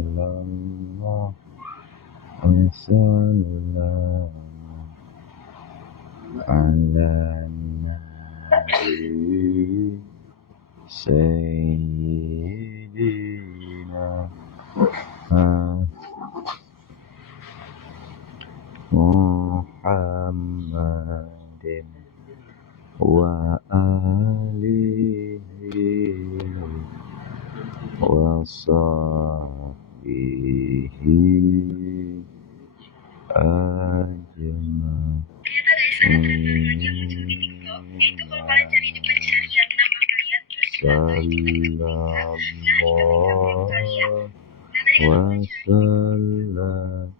Sallallahu wasallam ala nabi sayyidina Muhammadin wa alihi wa sahbihi ajma'in. Sallallahu wasallam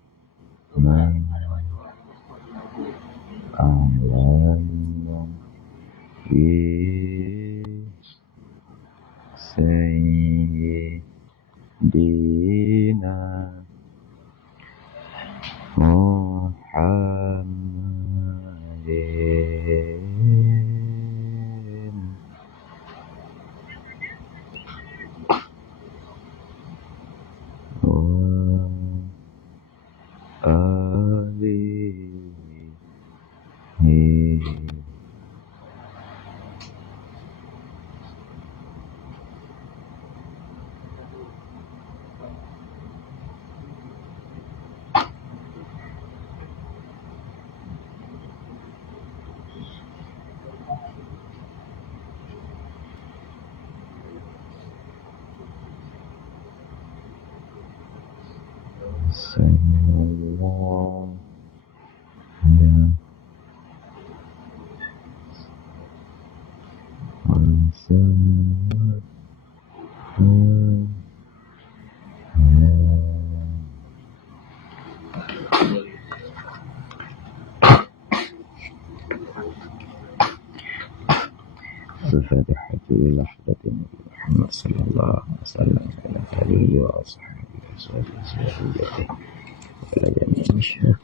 ala nabi sayyidina Muhammadin wa alihi sallallahu الفاتحة إلى حضرة النبي محمد صلى الله عليه وسلم وعلى آله وأصحابه وذريته وعلى جميع المشايخ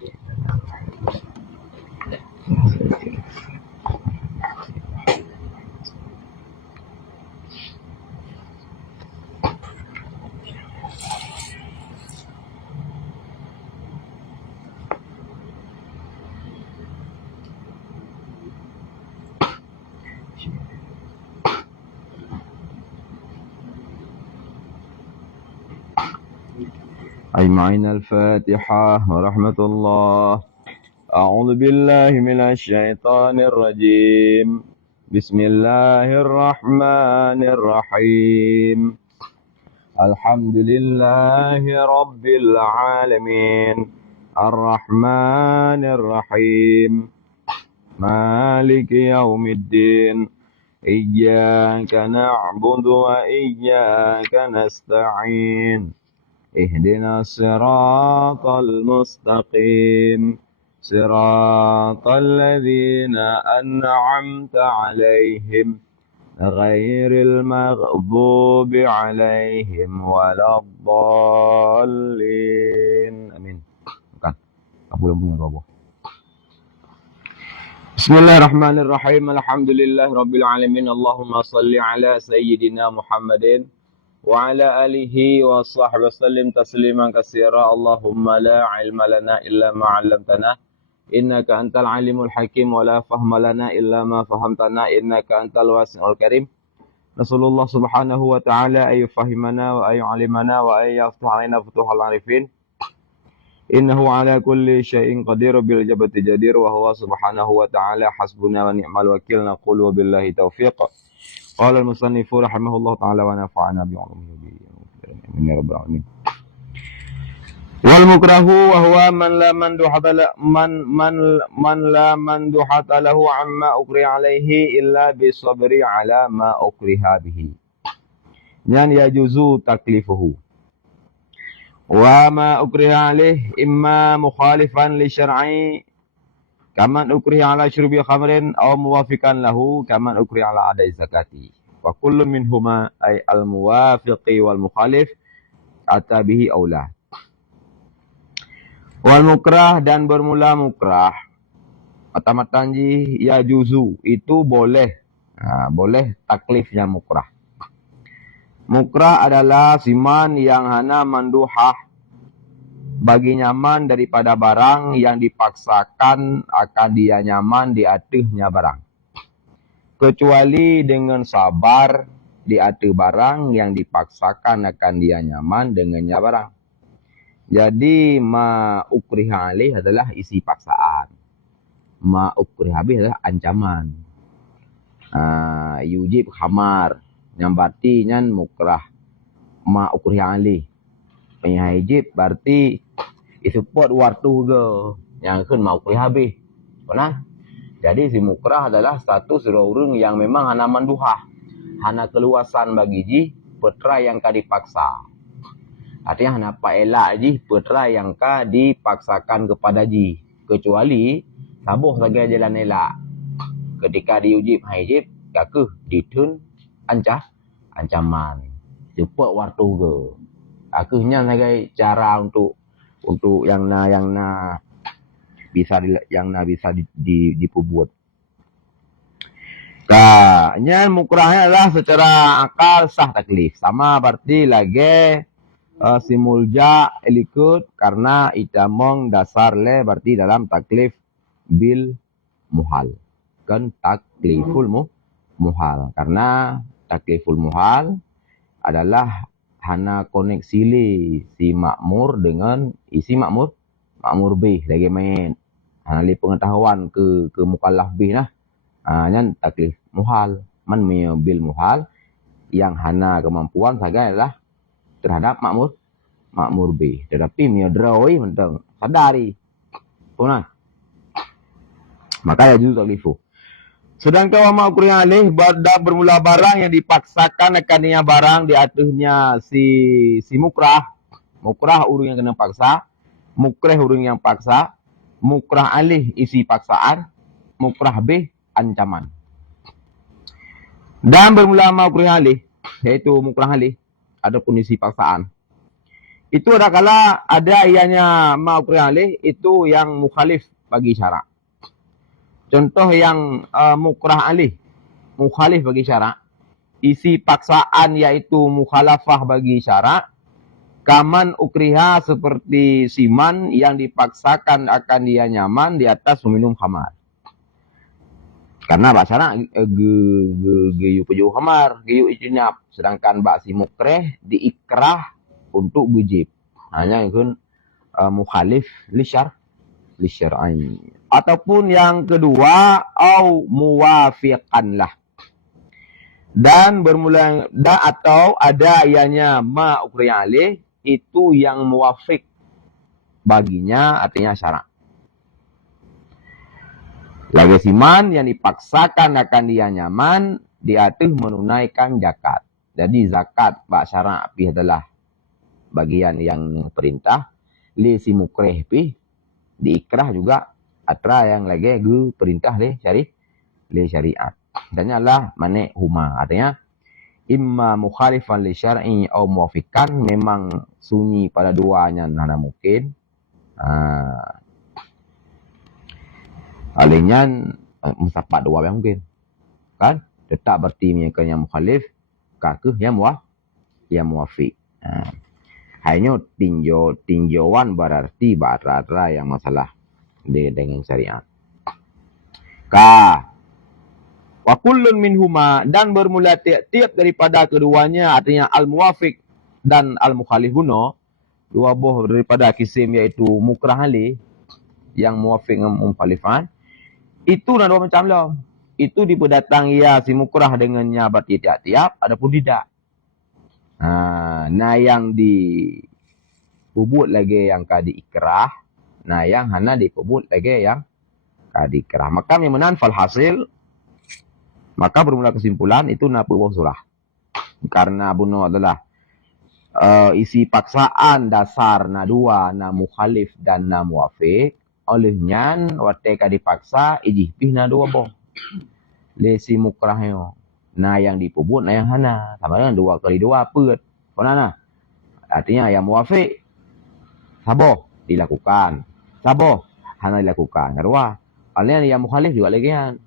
أجمعين. الفاتحة ورحمة الله. أعوذ بالله من الشيطان الرجيم. بسم الله الرحمن الرحيم. الحمد لله رب العالمين الرحمن الرحيم مالك يوم الدين إياك نعبد وإياك نستعين اهدنا الصراط المستقيم صراط الذين أنعمت عليهم غير المغضوب عليهم ولا الضالين. Amin. Bukan. Bismillahirrahmanirrahim. Alhamdulillahi rabbil alamin. Allahumma salli ala sayyidina Muhammadin wa ala alihi wa sahbihi wasallim tasliman katsira. Allahumma la ilma lana illa ma 'allamtana innaka antal alimul hakim wa la fahma lana illa ma fahamtana innaka antal wasi'ul karim. Rasulullah subhanahu wa ta'ala ayyufahimana wa ayyu'alimana wa ayyaftuh alaina futuhal arifin. Innahu ala kulli syai'in qadir bil jabati jadir wa huwa subhanahu wa ta'ala hasbuna wa ni'mal wakil. Naqulu billahi taufiq. Qala al-musannifu rahimahullah ta'ala wa nafa'ana bi'ulumihi amin ya rabbal alamin. Wal mukrahu wa huwa man la manduhata lahu amma ukriha alaihi illa bisabri ala ma ukriha bihi. Yan yajuzu taklifuhu. Wa ma ukriha alaih imma mukhalifan li syar'i kaman ukriha ala syurbi khamrin aw muwafiqan lahu kaman ukriha ala adai zakati. Wa kullu minhuma ay al muwafiqi wal mukhalif atabihi aula. Wal mukrah dan bermula mukrah. Mata-matan ji ya juzu itu boleh. Boleh taklifnya mukrah. Mukrah adalah siman yang hana manduhah bagi nyaman daripada barang yang dipaksakan akan dia nyaman di atasnya barang. Kecuali dengan sabar di atas barang yang dipaksakan akan dia nyaman dengannya barang. Jadi ma ukriha alaih adalah isi paksaan. Ma ukriha bih adalah ancaman. Yujib khamar. Yang berarti nyan mukrah. Ma ukriha alaih. Penghijib berarti support waktu ke. Yang kan ma ukriha bih. Benar? Jadi si mukrah adalah status orang yang memang hana manduhah. Hana keluasan bagi ji putra yang ka dipaksa. Artinya hana pa elak ji putra yang ka dipaksakan kepada ji. Kecuali sabuh saja jalan elak. Ketika diujib hijib, kakeh ditun ancaman. Cepat waktu ke. Akhirnya sebagai cara untuk yang bisa diperbuat. Nya mukrahnya adalah secara akal sah taklif. Sama berarti lagi simulja ikut karena itamong dasar le berarti dalam taklif bil muhal. Kan takliful muhal. Karena takliful muhal adalah hana koneksi le si makmur dengan isi makmur bih lagi main. Hana li pengetahuan ke mukallaf bih nah. Nyan taklif muhal. Man bil muhal yang hana kemampuan saja adalah terhadap makmur bih. Tetapi miadrawai mentang sadari. Punah. Maka ya juga taklifu. Sedangkan wa ma'ukriha alaih bermula barang yang dipaksakan akannya barang di atasnya si mukrah. Mukrah urang yang kena paksa. Mukrah urang yang paksa. Mukrah alaih isi paksaan. Mukrah bih ancaman. Dan bermula ma'ukriha alaih, yaitu mukrah alaih, adapun isi paksaan. Itu adalah ada ianya ma'ukriha alaih, itu yang mukhalif bagi syarak. Contoh yang mukrah alaih, mukhalif bagi syarak. Isi paksaan yaitu mukhalafah bagi syarak. Kaman ukriha seperti siman yang dipaksakan akan dia nyaman di atas meminum khamar. Karena bahasa geyu pejuh khamar, geyu ijnab. Sedangkan bak si mukreh diikrah untuk gujib. Hanya yang mukhalif li syar'i. Ataupun yang kedua, au muwafiqan lah. Dan bermula atau ada ianya ma ukriya alaih itu yang muwafiq baginya artinya syarak. Lagi siman yang dipaksakan akan dia nyaman di atas menunaikan zakat. Jadi zakat bak syarak pi adalah bagian yang perintah. Li si mukreh pi diikrah juga atra yang lagi perintah le syariat. Dan adalah mane huma artinya imma mukhalifan li syar'i atau muwafiqan memang sunyi pada duanya mana mungkin. Alingnya musapat dua yang mungkin. Kan? Tetap berarti yang mukhalif kakeh yang muwafiq. Hanya tinjauan berarti barara yang masalah dengan syariat. Wa kullun minhuma dan bermula tiap daripada keduanya artinya al-muwafiq dan al-mukhalif buno dua buah daripada kisim yaitu mukrah ali yang muwafiq dengan mukhalifan itu dua macam lah. Itu dipedatang ya si mukrah dengannya berarti tiap-tiap adapun tidak. Nah yang dipubut lagi yang kadi ikrah, nah yang hana dipubut lagi yang kadi ikrah. Maka memenan fal hasil maka bermula kesimpulan itu na buah surah. Karena bunuh adalah isi paksaan dasar na dua, na mukhalif dan na muwafiq, olehnya wate ka dipaksa ijih pih na dua boh. Lesi mukrahnya. Nah yang dipubut, nah yang hana. Sama dengan 2 kali 2, put. Mana? Artinya yang muwafiq, saboh, dilakukan. Saboh, hana dilakukan. Kedua, olehnya yang mukhalif juga lagi kan.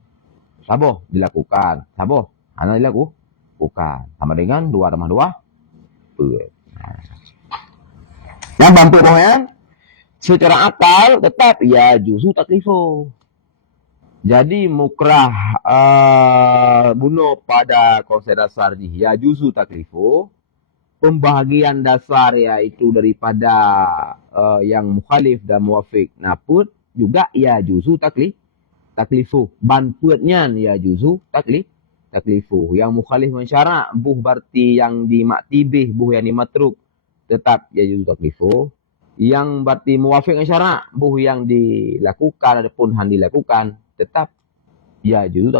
Saboh, dilakukan. Saboh, hana dilakukan. Sama dengan 2 tambah 2, put. Yang bantu ya, secara akal tetap ya juzu taklifu. Jadi mukrah bunuh pada konsep dasar ya juzu taklifu. Pembahagian dasar yaitu daripada yang mukhalif dan muwafiq naput juga ya juzu taklifu. Banputnya ya juzu taklifu. Yang mukhalif mensyarak buh berarti yang dimaktibih, buh yang dimatruk, tetap ya juzu taklifu. Yang berarti muwafiq syarak, buh yang dilakukan ataupun yang dilakukan, tetap ya juzu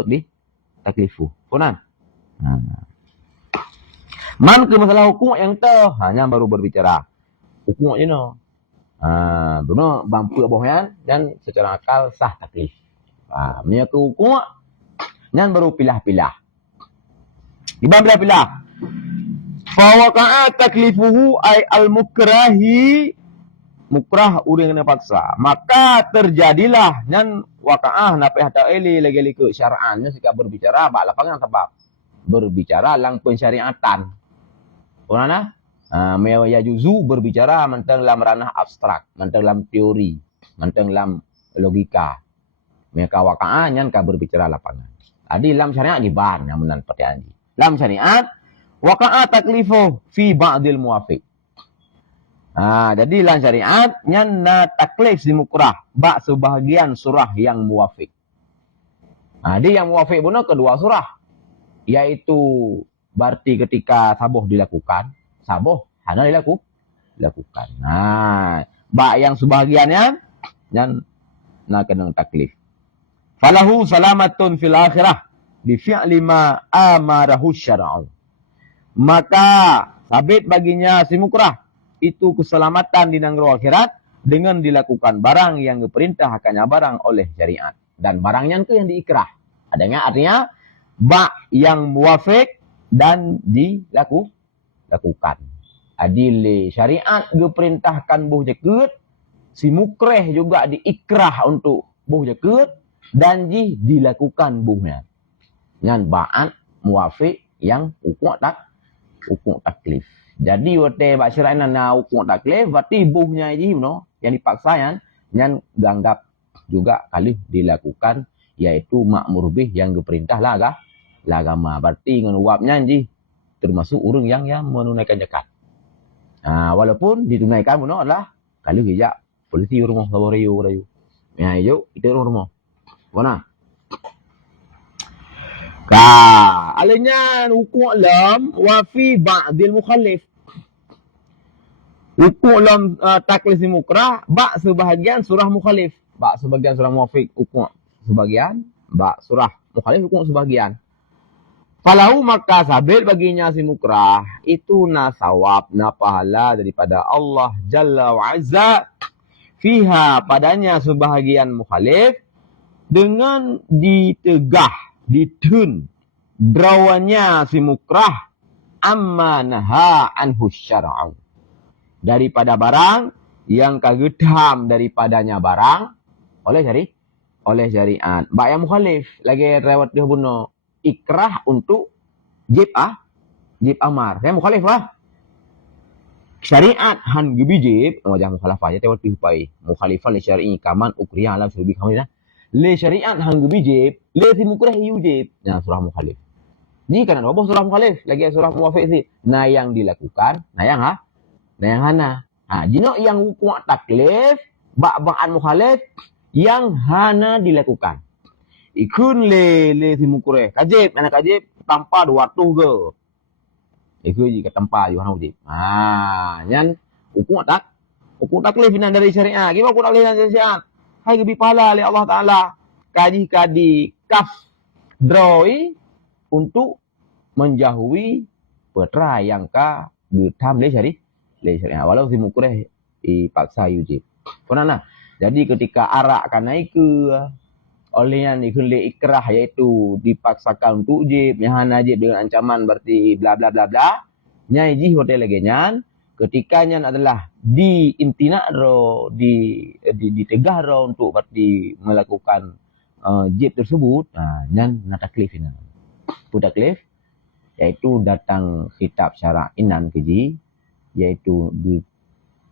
taklifu. Punan. Man ke masalah hukum yang hanya baru berbicara hukum je no. Benar bampu bohyan dan secara akal sah taklif. Punya ke hukum yang baru pilah-pilah. Ibang pilah-pilah. Fa waqa'a taklifuhu ay al-mukrahi, mukrah urang kena paksa, maka terjadilah nan waqa'ah napih ta'ili lagi ke syar'annya sikap berbicara bak lapangan sebab berbicara lang pensyariatan. Orang ya juzu berbicara mentang dalam ranah abstrak, mentang dalam teori, mentang dalam logika. Mereka waqa'ah nyan ka berbicara lapangan. Adi dalam syariat di ban yang menan pertanyaan di. Dalam syariat waqa'a taklifu fi ba'dil muwafiq. Jadi dalam syariat nyan na taklif si mukrah bak sebahagian surah yang muwafiq. Di yang muwafiq benar kedua surah, yaitu berarti ketika saboh dilakukan, saboh hana dilakukan. Bak yang sebahagiannya dan nak kena taklif. Falahu salamatun fil akhirah bi fi'li ma amarahu syar'u. Maka sabit baginya si mukrah itu keselamatan di nangro akhirat dengan dilakukan barang yang diperintahkannya barang oleh syariat, dan barangnya itu yang diikrah. Adanya artinya bak yang muwafiq dan dilakukan. Adil syariat diperintahkan buh jekut, si mukreh juga diikrah untuk buh jekut dan dilakukan buhnya. Ngan ba'at muwafiq yang hukum taklif. Jadi wate bak syariat na hukum taklif berarti buhnya no yang dipaksa yang ganggap juga kali dilakukan, yaitu ma'mur bih yang diperintah lah agama. Berarti dengan uapnya termasuk orang yang menunaikan zakat. Walaupun ditunaikan benar adalah kalau hijak polisi rumah rayu. Ya hijau itu rumah. Mana? Alanya hukum alam wa fi ba'dil mukhalif. Hukum alam taklif mukrah bak sebahagian surah mukhalif, bak sebagian surah muwafiq hukum sebagian, bak surah mukhalif hukum sebagian. Falahu maka sabit baginya si mukrah itu na sawab, na pahala daripada Allah Jalla wa Azza fiha padanya sebahagian mukhalif dengan ditegah, ditun drawannya si mukrah amma naha anhu syar'u, daripada barang yang kagedham daripadanya barang oleh syariat. Bak yang mukhalif lagi rewat dia bunuh ikrah untuk jib amar. Saya mukhalif lah. Syariat han gebijib wajah mukhalafah ya tewat pihupai. Mukhalifan li syar'i kaman ukriya ala surbi khamina. Le syariat han gebijib, le si mukrah yujib. Nah surah mukhalif. Ni kan ada surah mukhalif, lagi surah muwafiq si. Nah yang dilakukan, nah yang hana. Jino yang hukum taklif, bak-bakan mukhalif yang hana dilakukan. Ikun le si mukreh kajib, anak kajib tanpa 200 ke. Ikun jika tanpa you hana wajib. Nyan hukum taklif dari syariat. Gimana hukum taklif dari syariat? Hai gebi pahala oleh Allah Taala. Kadi kaf droi untuk menjauhi petra yang getam le syariat. Walau si mukreh ipaksa wajib. Pernah. Jadi ketika arak kan naik ke oleh yang dikuli ikrah iaitu dipaksakan untuk wajib, yang najib dengan ancaman berarti bla bla bla bla. Nyai ji hotel lagi nyan ketika nyan adalah diintina ro ditegah ro untuk berarti melakukan jib tersebut. Nyan na taklif ina. Pu taklif iaitu datang kitab syarak inan keji iaitu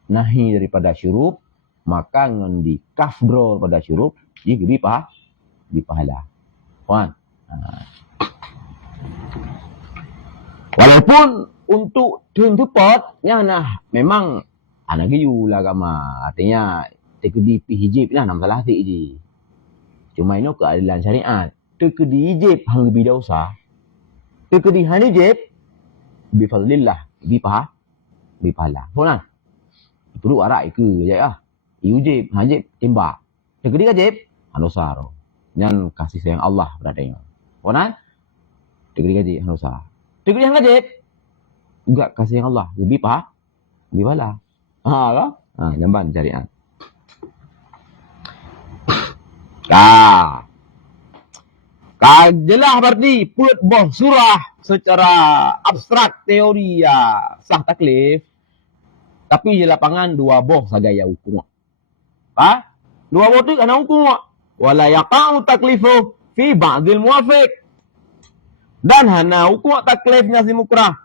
nahi daripada syurub, maka ngendi kafdro pada syurub ji gebi pahala. Puan. Walaupun untuk tuntupot nya nah memang anak giyu lah agama. Artinya tekedi hijib nah nam salah ti ji. Cuma ini keadilan syariat. Tekedi hijib hang lebih dosa. Tekedi hanijib bi fadlillah bi pahala. Puan. Perlu arak ke je ah. Iujib, hajib, timbak. Tekedi kajib, dosa ro. Dan kasih sayang Allah beradanya. Puan. Tekedi kajib, dosa. Tekedi hang kajib juga kasih sayang Allah, lebih pahala. Kan? Jamban syariat. Jelas berarti pulut boh surah secara abstrak teori sah taklif. Tapi di lapangan dua boh sagaya hukum. Dua boh tu kena hukum. Wala yaqa'u taklifu fi ba'dil muwafiq. Dan hana hukum taklifnya si mukrah.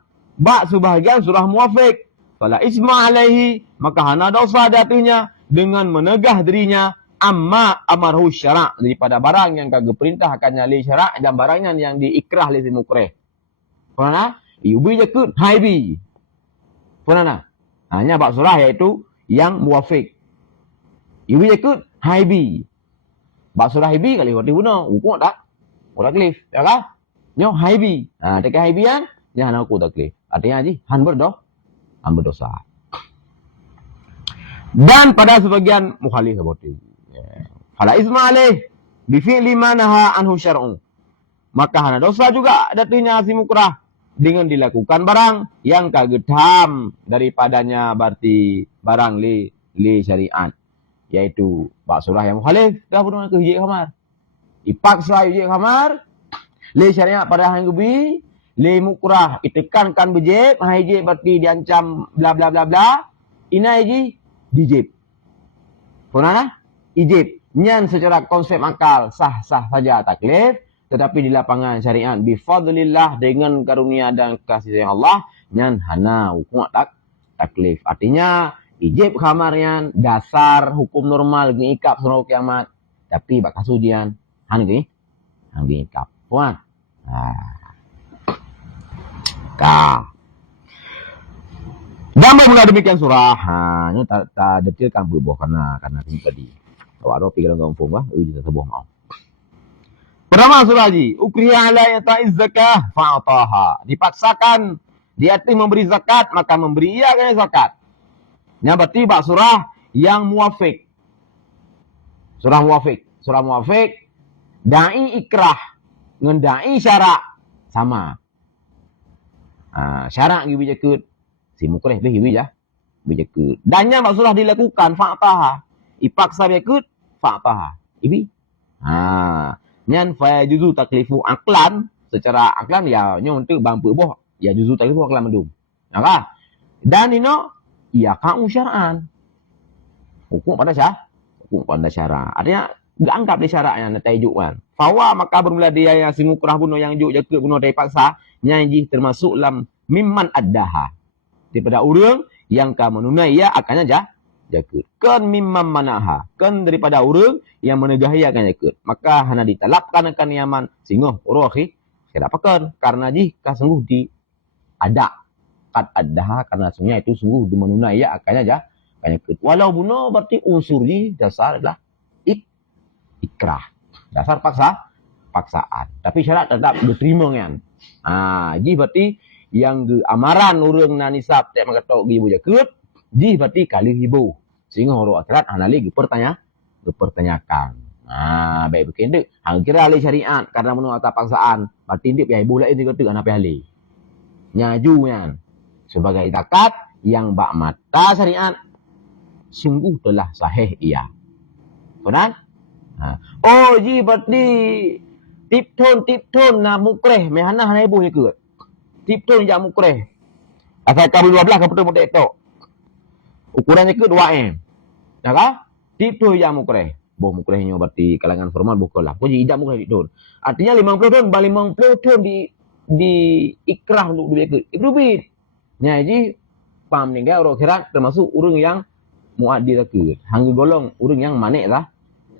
Sebahagian surah muwafiq. Fala isma alaihi. Maka hana dosa datunya dengan menegah dirinya amma amarhu syara' daripada barang yang kagak perintah akannya li syara' dan barangnya yang diikrah li si mukrah. Pernah? Yubi jakut haibi. Pernah? Hanya bab surah iaitu yang muwafiq. Yubi jakut haibi. Bab surah haibi kali waktu guna hukum tak? Taklif, ya kan? Nyo haibi. Dekat haibian nya hana hukum taklif. Artinya ji han berdosa. Dan pada sebagian mukhalif seperti fala isma alaih bi fi'li ma naha anhu syar'u. Maka hana dosa juga datunya si mukrah dengan dilakukan barang yang kagedham daripadanya berarti barang li syariat yaitu bab surah yang mukhalif dah pun ke hijik khamar. Ipaksa hijik khamar li syariat pada hang gebi li mukrah itekankan bejib hijik berarti diancam bla bla bla bla. Ina hiji dijib. Punana ijib nyan secara konsep akal sah-sah saja taklif. Tetapi di lapangan syariat bifadlillah dengan karunia dan kasih sayang Allah nyan hana hukum taklif. Artinya ijib khamarnya dasar hukum normal gini ikap surau kiamat. Tapi bak kasudian han gini ikap. Puan. Dan mengenai demikian surah, ini tak detailkan berbuah karena ini tadi. Kalau ada pikiran gampang bah, kita sebuah mau. Pertama surah haji, ukriya ala yata'iz zakah fa'ataha. Dipaksakan di atas memberi zakat, maka memberi ia kan zakat. Ini berarti bab surah yang muwafiq. Surah muwafiq, da'i ikrah, ngendai syarak sama. Syarak gibi jakut, si mukreh be gibi jah, jakut. Dannya bab surah dilakukan fa'ataha. Ipaksa jakut fa'ataha. Ibi. Nyan fa juzu taklifu aklan secara aklan ya nya untuk bampu boh ya juzu taklifu aklan mendum. Maka dan ino ya kau syar'an. Hukum pada syara. Artinya enggak anggap di syaraknya natai jukan. Fawa maka bermula dia yang si mukrah bunuh yang juk jakut bunuh dari paksa nyanyi termasuk lam mimman addaha. Daripada orang yang ka menunai ia akannya jakut. Kan mimman manaha. Kan daripada orang yang menegahi akan jakut. Maka hana ditalapkan akan yaman. Sehingga orang kira apakan. Karena jika sungguh di ada. Kat addaha. Karena sungguhnya itu sungguh di menunai ia akannya jakut. Walau bunuh berarti unsur di dasar adalah ikrah. Dasar paksaan. Tapi syarat tetap diterima kan. Jadi berarti yang amaran orang nanisab tak mengatakan ibu jakut. Ji berarti kali hibu. Sehingga orang akhirat anali dipertanyakan. Baik berkendak. Hang kira ahli syariat karena menurut atas paksaan. Berarti dia pihak ibu lain dia kata anak pihak ahli. Nyaju kan. sebagai zakat yang bak mata syariat sungguh telah sahih ia. Benar? Oh ji berarti tip tone na mukreh mehana hanai buh ikut. Tip tone jak mukreh. Asal kabel 12 ke betul model tok. Ukurannya ke 2M. Ya kah? Tip tone jak mukreh. Boh mukrehnya berarti kalangan formal bukalah. Kau jadi mukreh tip tone. Artinya 50 ton, balik 50 ton di ikrah untuk ikut. Itu bid. Nya ji pam ninggal orang kira termasuk orang yang muaddi zakat. Hangga golong orang yang manik lah.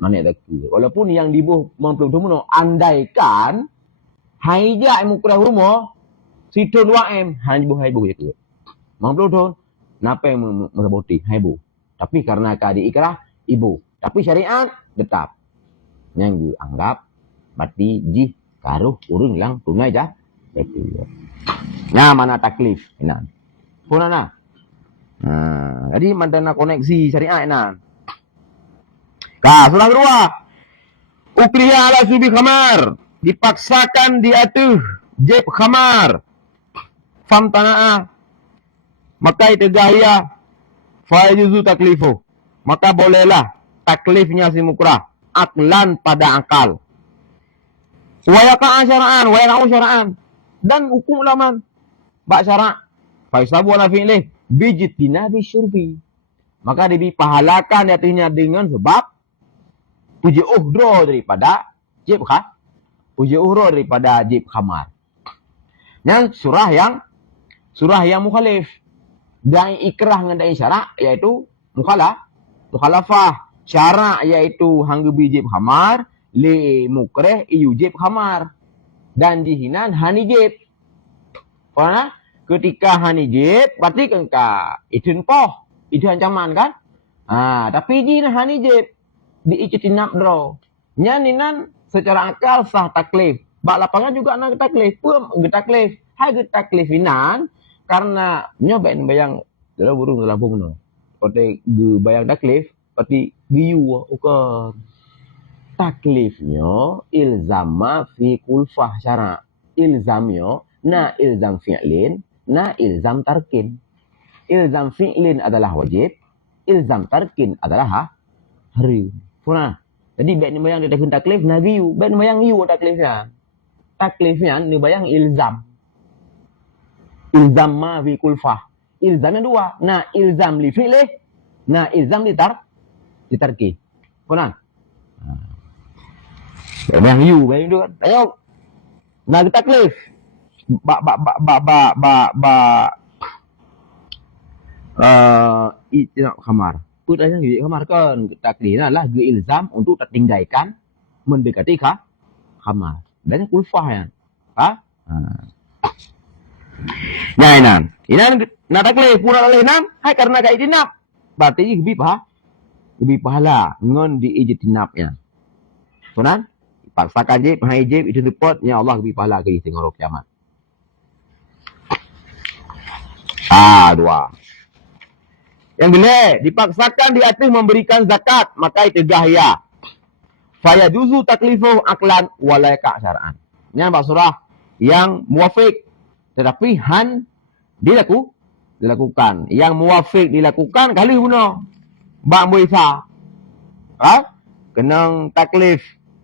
Manik zakat. Walaupun yang dibuh 50 ton andaikan haija mukreh rumah situ 2M haibu zakat. 50 ton napa yang mengeboti haibu. Tapi karena kadi ikrah ibu. Tapi syariat tetap yang dianggap berarti jih karuh urang yang tunai jah. Nah, mana taklif? Nah. Punana. Jadi mandana koneksi syariat nah. Surah kedua. Ukriha ala subi khamar. Dipaksakan di atas jeb khamar. Fam tanah. Maka itu gaya. Fa'ijuzu taklifu. Maka bolehlah taklifnya si mukrah. Aklan pada akal. Wayaka syara'an. Dan hukum ulaman. Bak syara' faisabu ala fi'lih. Bijitina bisyurbi. Maka dipahalakan artinya dengan sebab puji uhro daripada jib kha. Puji uhro daripada jib khamar. Dan surah yang mukhalif. Dan ikrah dengan dai syara' iaitu mukhalafah. Syara' iaitu hangga bijib khamar. Li mukreh iyujib khamar. Dan jihinan hanijib. Karena ketika hanijib berarti kan itu poh. Itu ancaman kan? Tapi jihinan hanijib diijitinab draw. Nyaninan secara akal sah taklif. Bak lapangan juga nak taklif. Pum taklif. Hai taklifinan karena nyobain bayang dalam burung dalam pungno. Kote bayang taklif berarti giyu ukur. Taklifnya ilzama fi kulfah syara. Ilzamnya na ilzam fi'lin, na ilzam tarkin. Ilzam fi'lin adalah wajib, ilzam tarkin adalah harim. Puna. Jadi baik ni bayang dia taklif na giyu, baik ni bayang giyu taklifnya. Taklifnya ni bayang ilzam. Ilzam ma fi kulfah. Ilzamnya dua, na ilzam li fi'lih, na ilzam li tarki. Puna. Bayang you, bayang itu kan. Tengok. Nak taklif. Itinab khamar. Put aja gitu khamar kan. Taklif adalah ilzam untuk tertinggalkan mendekati khamar. Dan kulfah ya. Nah, ini nak taklif pura lainam. Hai karena kai itinab. Berarti lebih pahala ngon di itinabnya. Benar? Paksakan jib, jib itu report, ya Allah lebih pahala ke tengok roh kiamat. Dua. Yang boleh dipaksakan di atas memberikan zakat, maka itu gahya. Faya juzu taklifuh aklan walayka syara'an. Ini nampak surah yang muwafiq, tetapi dilakukan. Yang muwafiq dilakukan kali guna. Bak muisa. Kenang taklif.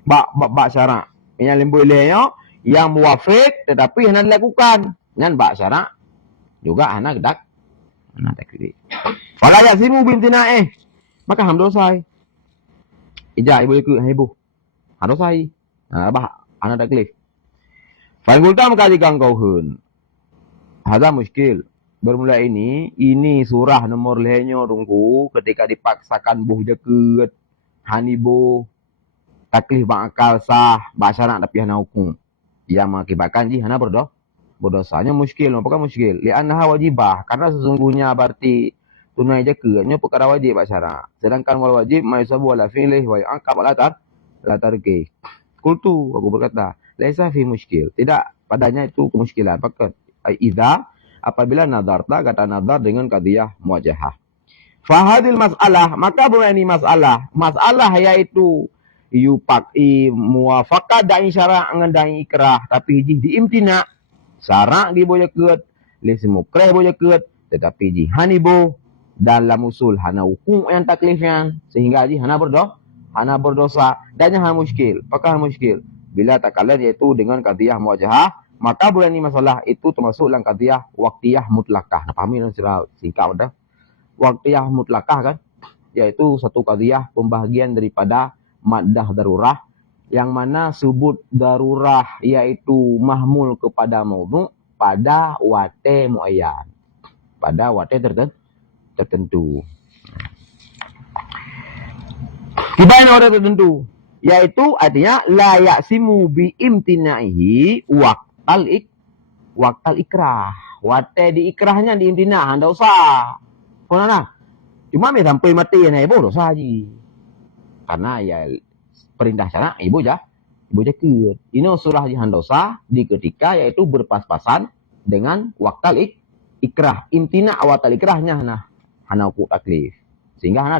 Bak syarak. Yang lembut lehnya yang muwafiq tetapi hendak dilakukan. Yang bak syarak juga anak taklif. Wala yasimu bintina'ih. Maka hamdosai. Ija ibu ikut ibu. Hamdosai. Bah anak taklif. Fa'in gulta maka dikangkau hun. Hadza muskil. Bermula ini surah nomor lehnya tunggu ketika dipaksakan buh jaket. Hanibu. Taklif bakal sah bahasa nak tapi hana hukum yang mengakibatkan hana berdosanya muskil. Apakah muskil? Li'annaha wajibah karena sesungguhnya berarti tunai zakatnya perkara wajib syarak. Sedangkan wal wajib maisabu wala fi'lih wa yu'aqab la tarki. Qultu aku berkata, laisa fi muskil. Tidak padanya itu kemuskilan. Pakat idza apabila nadarta kata nadar dengan qadiyah muwajahah. Fahadil mas'alah maka berani masalah yaitu muwafaqah dan syarak dengan dan ikrah tapi diimtina syarak di boleh ket li mukreh boleh ket, tetapi ji hanibo dalam usul hana hukum yang taklifnya sehingga ji hana berdosa dan yang muskil. Apakah muskil? Bila takalan yaitu dengan qadiyah muwajahah, maka bulan ini masalah itu termasuk dalam qadiyah waqtiyah mutlakah. Pahami secara singkat dah. Waqtiyah mutlakah kan, yaitu satu qadiyah pembahagian daripada maddah darurah yang mana subut darurah yaitu mahmul kepada maudhu' pada wate muayyan. Pada wate tertentu. Kibana wate tertentu? Yaitu artinya la ya'simu bi imtinaihi waqtal ikrah. Wate di ikrahnya di imtina, anda usah. Mana? Cuma sampai mati na ibu dosa haji. Karena ya perintah syara ibu ket. Ini surah jihan dosa di ketika yaitu berpas-pasan dengan waktal ikrah. Imtina watal ikrahnya hana hukum taklif. Sehingga hana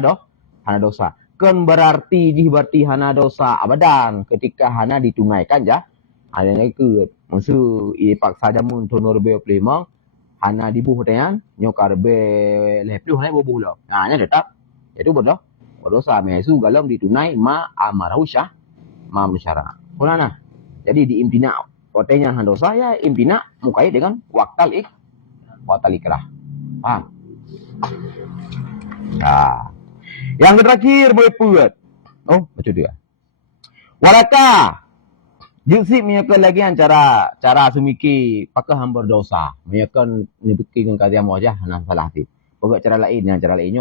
dosa. Kan berarti hana dosa abadan ketika hana ditunaikan ja. Hana ket. Maksud paksa jamun tonor be plemang hana dibuh dengan nyokar be lepluh hana bubuh lo. Nya tetap itu berdosa mesu galam ditunai ma amarahu ma musyara. Kulana. Jadi di imtina kotenya handosa ya imtina mukai dengan waktal ikrah. Paham? Nah. Yang terakhir boleh buat. Oh, macam dia. Walaka. Jusip menyakan lagi cara semiki pakai hamba dosa. Menyakan nibikin kajian wajah nan salah ti. Pokok cara lain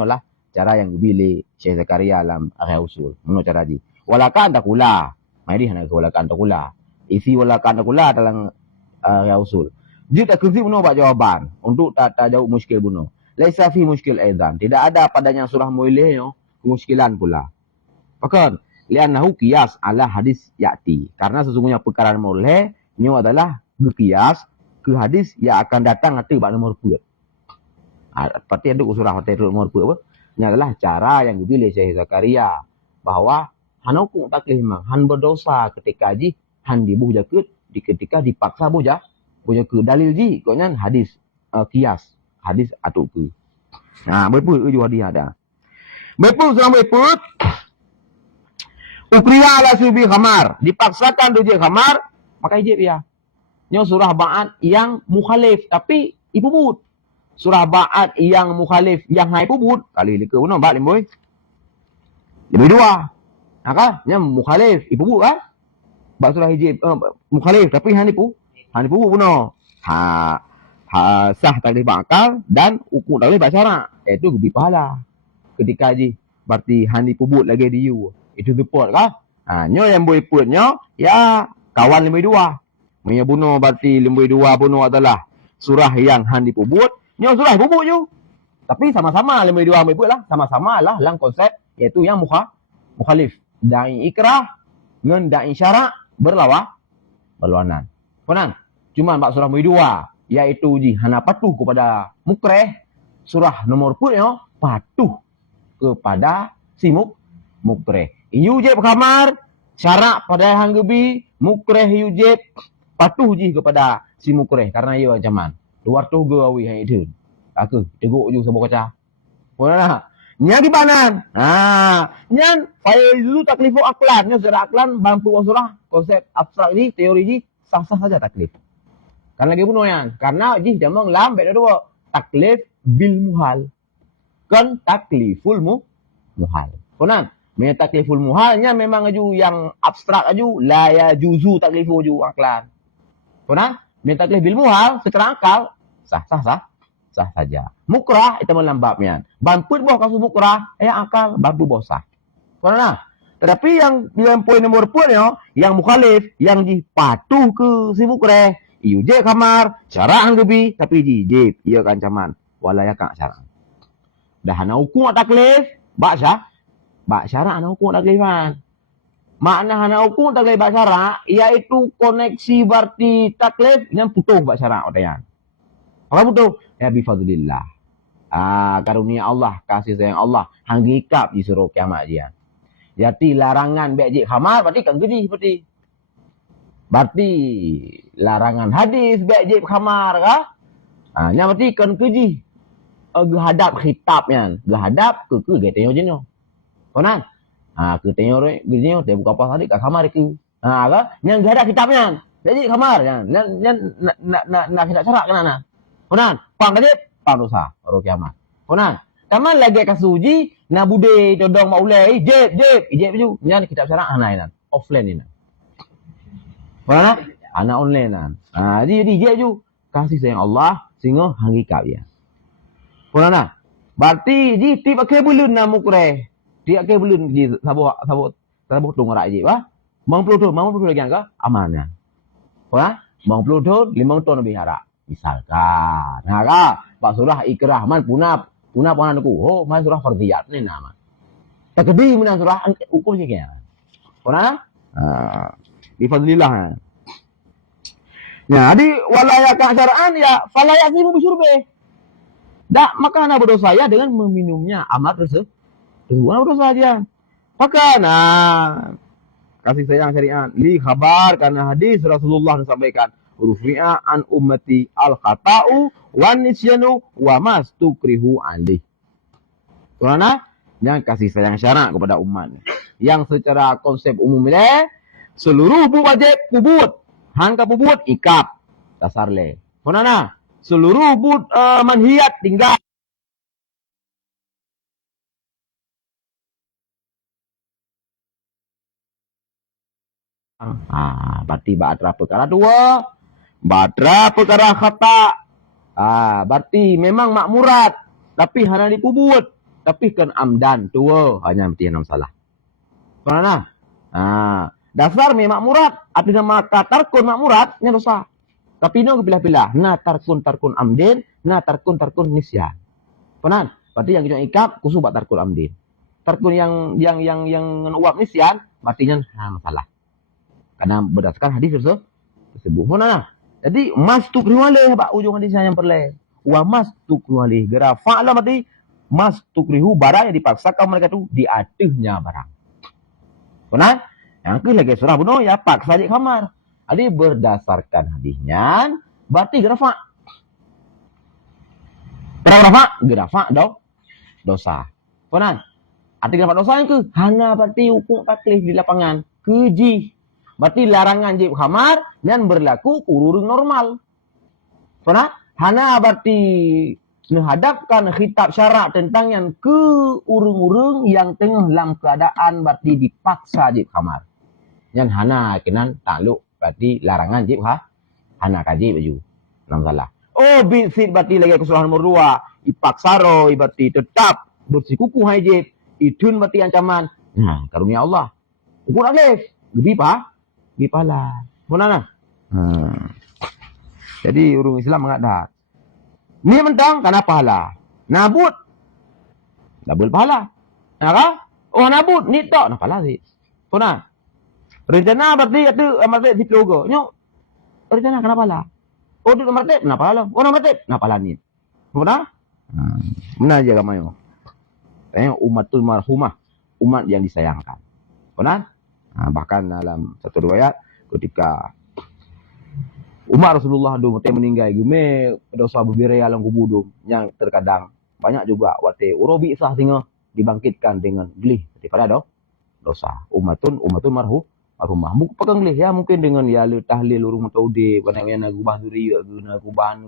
lah cara yang dipilih Syekh Zakaria dalam Arya Usul. Menurut cara ji. Walaka antakula. Mari hana walakan takula. Isi walakan takula dalam Arya Usul. Dia tak kunci bunuh jawaban untuk tak jauh muskil bunuh. Laisa fi muskil aidan. Tidak ada padanya surah muilih kemuskilan pula. Bahkan li'annahu qiyas ala hadis ya'ti. Karena sesungguhnya perkara muilih nyo adalah berqiyas ke hadis yang akan datang nanti pada nomor 4. Seperti ada surah nomor 4 apa? Ini adalah cara yang dipilih Syekh Zakaria bahwa han hukum taklif memang han berdosa ketika ji han dibuh jakut di ketika dipaksa boja ke dalil ji koknya hadis qiyas hadis atau ke. Nah, berput juga dia ada. Berput selama berput ukriya ala subi khamar, dipaksakan duje khamar, maka ijib ya. Nyo surah ba'at yang mukhalif tapi ipubut. Surah ba'at yang mukhalif yang hai pubut kali lika uno ba limboy. Lebih dua. Maka nya mukhalif ipubut kan? Ba surah ijib mukhalif tapi hani pubut uno. Sah taklif akal dan hukum taklif syara, itu lebih pahala. Ketika ji berarti hani pubut lagi di you. Itu report kah? Nyo yang boleh putnya ya kawan lebih dua. Punya bunuh berarti lebih dua bunuh adalah surah yang hani pubut. Nyo surah pubut je. Tapi sama-sama lebih dua pubut lah. Sama-sama lah dalam konsep iaitu yang mukhalif. Da'i ikrah dengan da'i syara berlawanan. Konan? Cuma bab surah lebih dua iaitu ji hana patuh kepada mukreh. Surah nomor putnya patuh kepada si mukreh. Yujib khamar syarak pada hang gebi mukreh yujib patuh ji kepada si mukreh karena ia ancaman. Luar tu ge awi hang itu. Aku teguk ju sebab kaca. Mana? Nya di banan. Nyan faizu taklifu aklan, nya surah aklan bantu surah konsep abstrak ni teori ni sah-sah saja taklif. Kan lagi bunuh yan. Karena ji jamang lam beda dua. Taklif bil muhal. Kan takliful muhal. Konang, me takliful muhalnya memang aju yang abstrak aju la ya juzu taklifu aju aklan. Konang, me taklif bil muhal secara akal sah saja. Mukrah itu melambabnya. Bamput boh kasus mukrah, akal bampu boh sah. Konang, tetapi yang poin nomor punya yang mukhalif yang dipatuh ke si mukreh, iuje kamar, cara anggebi tapi jijib, ia kancaman walaya kak syara. Dah hana hukum taklif, bak syara hana hukum taklifan. Makna hana hukum taklif bak syara iaitu koneksi berarti taklif yang putus bak syara otayan. Apa putus? Ya bi fadlillah. Karunia Allah, kasih sayang Allah hang ngikap di suruh kiamat dia. Jadi larangan bejik khamar berarti kan gini seperti. Berarti larangan hadis bejik khamar kah? Nya berarti kan keji gehadap khitabnya. Gehadap ke getenya jenyo. Konan. Ke tenyo re genyo te buka apa tadi kat kamar ke. Ka yang gehadap khitabnya. Jadi kamar yang nak kita cerak kenana. Konan, pang tadi pang dosa ro kiamat. Konan. Kaman lagi kasuji na bude dodong maulai jeb ju. Nya kitab cerak anainan. Offline ini. Konan? Anak online nan. Jadi jeb ju kasih sayang Allah sehingga hakikat dia. Pernah? Berarti di tip ke belun na mukre. Dia ke belun di sabo tung rak je ba. Mang peludut lagi angka amannya. Pernah? Mang peludut 5 ton lebih harap. Misalkan. Pak surah ikrah man punap panaku. Oh, man surah fardiyat ni nama. Takdi mun surah hukum je kan. Pernah? Bi fadlillah. Ya, di walaya keacaraan ya falaya sibu bisyurbe. Dak maka anak berdosa ya dengan meminumnya amat tersebut berdosa aja. Maka kasih sayang syariat li khabar karena hadis Rasulullah sampaikan rufi'a an ummati al khata'u wan nisyanu wa mastukrihu alih. Karena yang kasih sayang syariat kepada umat yang secara konsep umum ini seluruh wajib kubut hangka pubut ikap dasar le. Konana seluruh bud manhiat tinggal. Berarti batra perkara 2, batra perkara khata. Berarti memang makmurat tapi hanya dipubut tapi kan amdan tua hanya berarti yang salah. Konana dasar memang makmurat arti nama tarkun makmurat nya dosa. Tapi no pilah-pilah. Na tarkun amdin, na tarkun nisyan. Penan. Berarti yang kita ikap kusu bak tarkun amdin. Tarkun yang uap nisyan artinya masalah. Karena berdasarkan hadis tersebut. Penan. Jadi mas tu kriwale bak ujung hadisnya yang perle. Wa mas tu kriwale. Gera fa'la berarti mas tu krihu barang yang dipaksakan mereka tu diatuhnya barang. Penan. Yang ke lagi surah bunuh ya paksa di kamar. Jadi berdasarkan hadisnya berarti gerafa. Gerafa dosa. Konan. Arti gerafa dosa yang ke hana berarti hukum taklif di lapangan. Keji. Berarti larangan jib kamar dan berlaku urung normal. Konan. Hana berarti menghadapkan khitab syarak tentang yang ke urung-urung yang tengah dalam keadaan berarti dipaksa jib kamar. Yang hana kenan takluk berarti larangan jib anak kaji baju. Enam salah. Oh, bisit berarti lagi kesalahan nomor 2. Ipaksa ro berarti tetap bersikuku hajib. Itun berarti ancaman. Karunia Allah. Hukum aklif. Gebi pala. Mana? Jadi urung Islam mengadat. Ni mentang karena pahala. Nabut. Double pahala. Oh, nabut ni tok nah pahala sih. Mana? Rencana berarti itu amat di logo. Nyok. Rencana kenapa lah? Oh, itu amat kenapa lah? Oh, amat kenapa lah ni? Benar? Benar aja kamu. Tanya umatul marhumah, umat yang disayangkan. Benar? Bahkan dalam satu riwayat ketika umat Rasulullah dulu meninggal gume dosa berbiraya dalam kubur yang terkadang banyak juga wate urobi sah singa dibangkitkan dengan gelih daripada dosa. Umatun marhumah. Buku pegang leh ya mungkin dengan ya le tahlil urung taude padang yang nagubah duri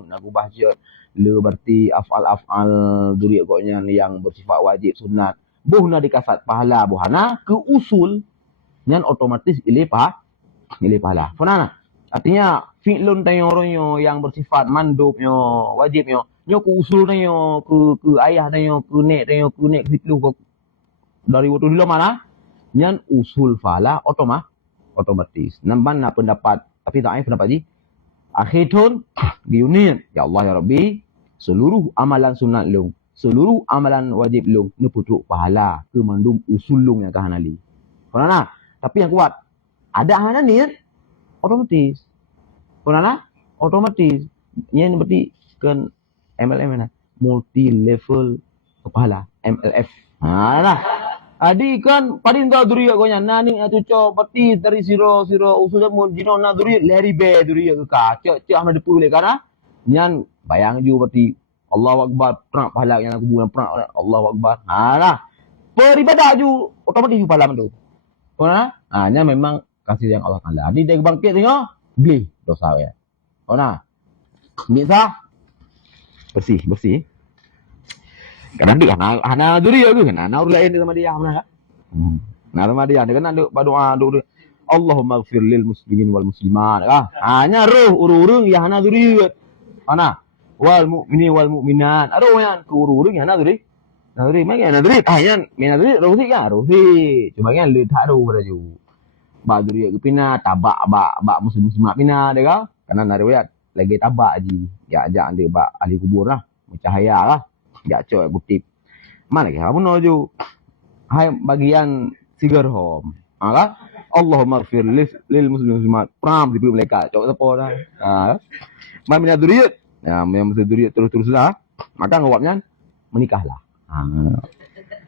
nagubah je le berarti afal duri goknya yang bersifat wajib sunat buhna dikasat pahala buhana ke usul nyan otomatis ilih pahala. Funana artinya fi'lun tayoronyo yang bersifat mandubnyo wajibnyo nyo ke usul tayo ke ayah tayo ke nek ke situ dari waktu dulu mana nyan usul pahala otomatis. Nampan nak pendapat tapi tak ada pendapat ji. Akhirun diunin ya Allah ya Rabbi seluruh amalan sunat lung, seluruh amalan wajib lung ni putuk pahala ke mandum usul lung yang kahanali. Kenapa? Tapi yang kuat ada hana ni otomatis. Kenapa? Otomatis. Yang berarti kan MLM mana? Multi level pahala MLF. Nah. Adi kan padin tahu duri agonya nani atu co peti dari siro usulnya mau jino na duri leri be duri ke ka cek Ahmad Pule kana nyan Bayang ju berarti Allahu Akbar, perak pahala yang aku buat perak Allahu Akbar. Lah. Beribadah ju otomatis ju pahala tu. Hanya memang kasih yang Allah Taala. Ni dia bangkit tengok, beli dosa ya. Bisa bersih. Kan ada hana duri ke kan ana urus lain sama dia mana. Nah sama dia kan ada berdoa doa Allahumma ighfir lil muslimin wal muslimat. Hanya roh urung ya hana duri. Wal mu'mini wal mu'minat. Ada yang ke urung ya hana duri. Nadri mai nadri tayan nadri rohi ka rohi cuma kan le tak ro pada ju ba duri ke pina tabak ba muslim pina de ka karena nariwayat lagi tabak ji ya ajak ande ba ahli kubur lah cahaya lah ya coy kutip mana ke apa no ju hai bagian sigar hom ka Allahumma ighfir lil muslimat pram di mereka cok apa dah mai mina duri ya memang duri terus lah maka ngawapnya menikahlah.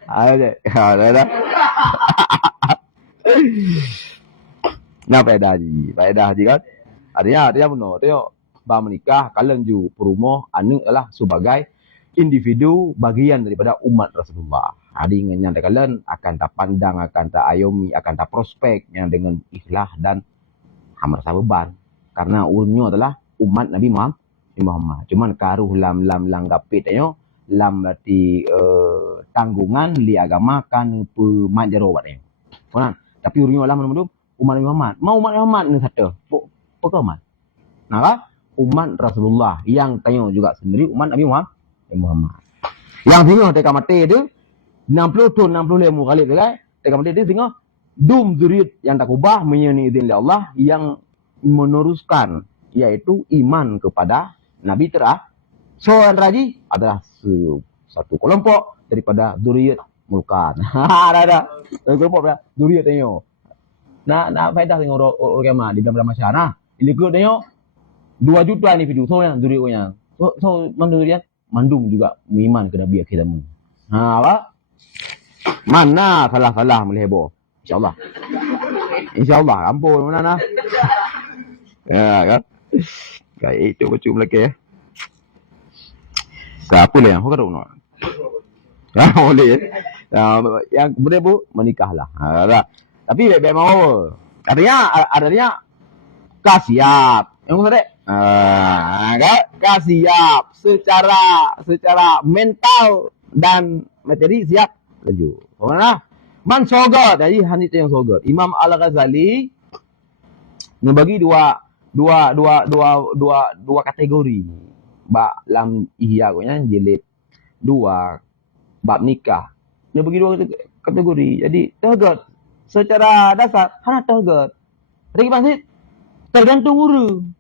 Ada. Nah, faedah haji kan. Artinya benar. Tengok, bah menikah, kalian ju perumoh, anu adalah sebagai individu bagian daripada umat Rasulullah. Adi dengan kalian akan tak pandang, akan tak ayomi, akan tak prospek yang dengan ikhlas dan hamar sabeban. Karena urunnya adalah umat Nabi Muhammad. Cuman karuh lam langgapit tengok. Lam berarti tanggungan li agama kan pemanjaro batnya. Tapi urungnya lah menurut umat Muhammad. Mau umat Muhammad ni satu. Pokok umat. Nah, umat Rasulullah yang tanya juga sendiri umat Nabi Muhammad. Yang tengok teka mati tu 60 tu 65 kali tu kan. Teka mati tu tengok dum zuriat yang tak ubah menyeni izin Allah yang meneruskan yaitu iman kepada Nabi seorang raji adalah satu kelompok daripada zuriat mulkan. Ada. Kelompok dah zuriat tengok. Nak faedah tengok orang kiamat di dalam masyarakat. Ini ke tengok 2 juta individu so yang zuriatnya. So mandung juga iman ke Nabi akhir zaman. Apa? Mana salah melihebo. InsyaAllah. Ampun mana nah. Ya kan. Kayak itu macam lagi ya. Siapa lah yang kau nak? Boleh. Yang kemudian bu menikahlah. Tapi baik mau. Adanya kasiap. Yang kau tahu? Kasiap secara mental dan materi siap laju. Mana? Man sogot. Jadi hanit yang sogot. Imam Al-Ghazali membagi dua kategori. Bab lam ihya nya jilid 2 bab nikah. Dia bagi 2 kategori. Jadi tergot secara dasar hana tergot. Tapi masih tergantung urang.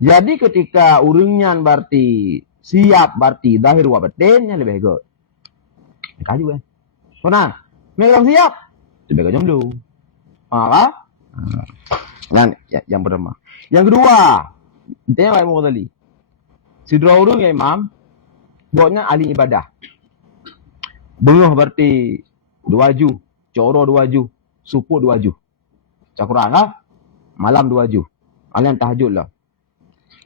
Jadi ketika urangnya berarti siap berarti zahir wa batinnya lebih tergot. Nikah juga. Pernah? Mereka siap. Lebih jomblo. Dan yang pertama. Yang kedua, tanya ilmu tadi. Sidra urung ya imam, buatnya ahli ibadah. Bengah berarti 2 ju, coro 2 ju, supu 2 ju. Cakuran lah, malam 2 ju. Alian tahajud lah.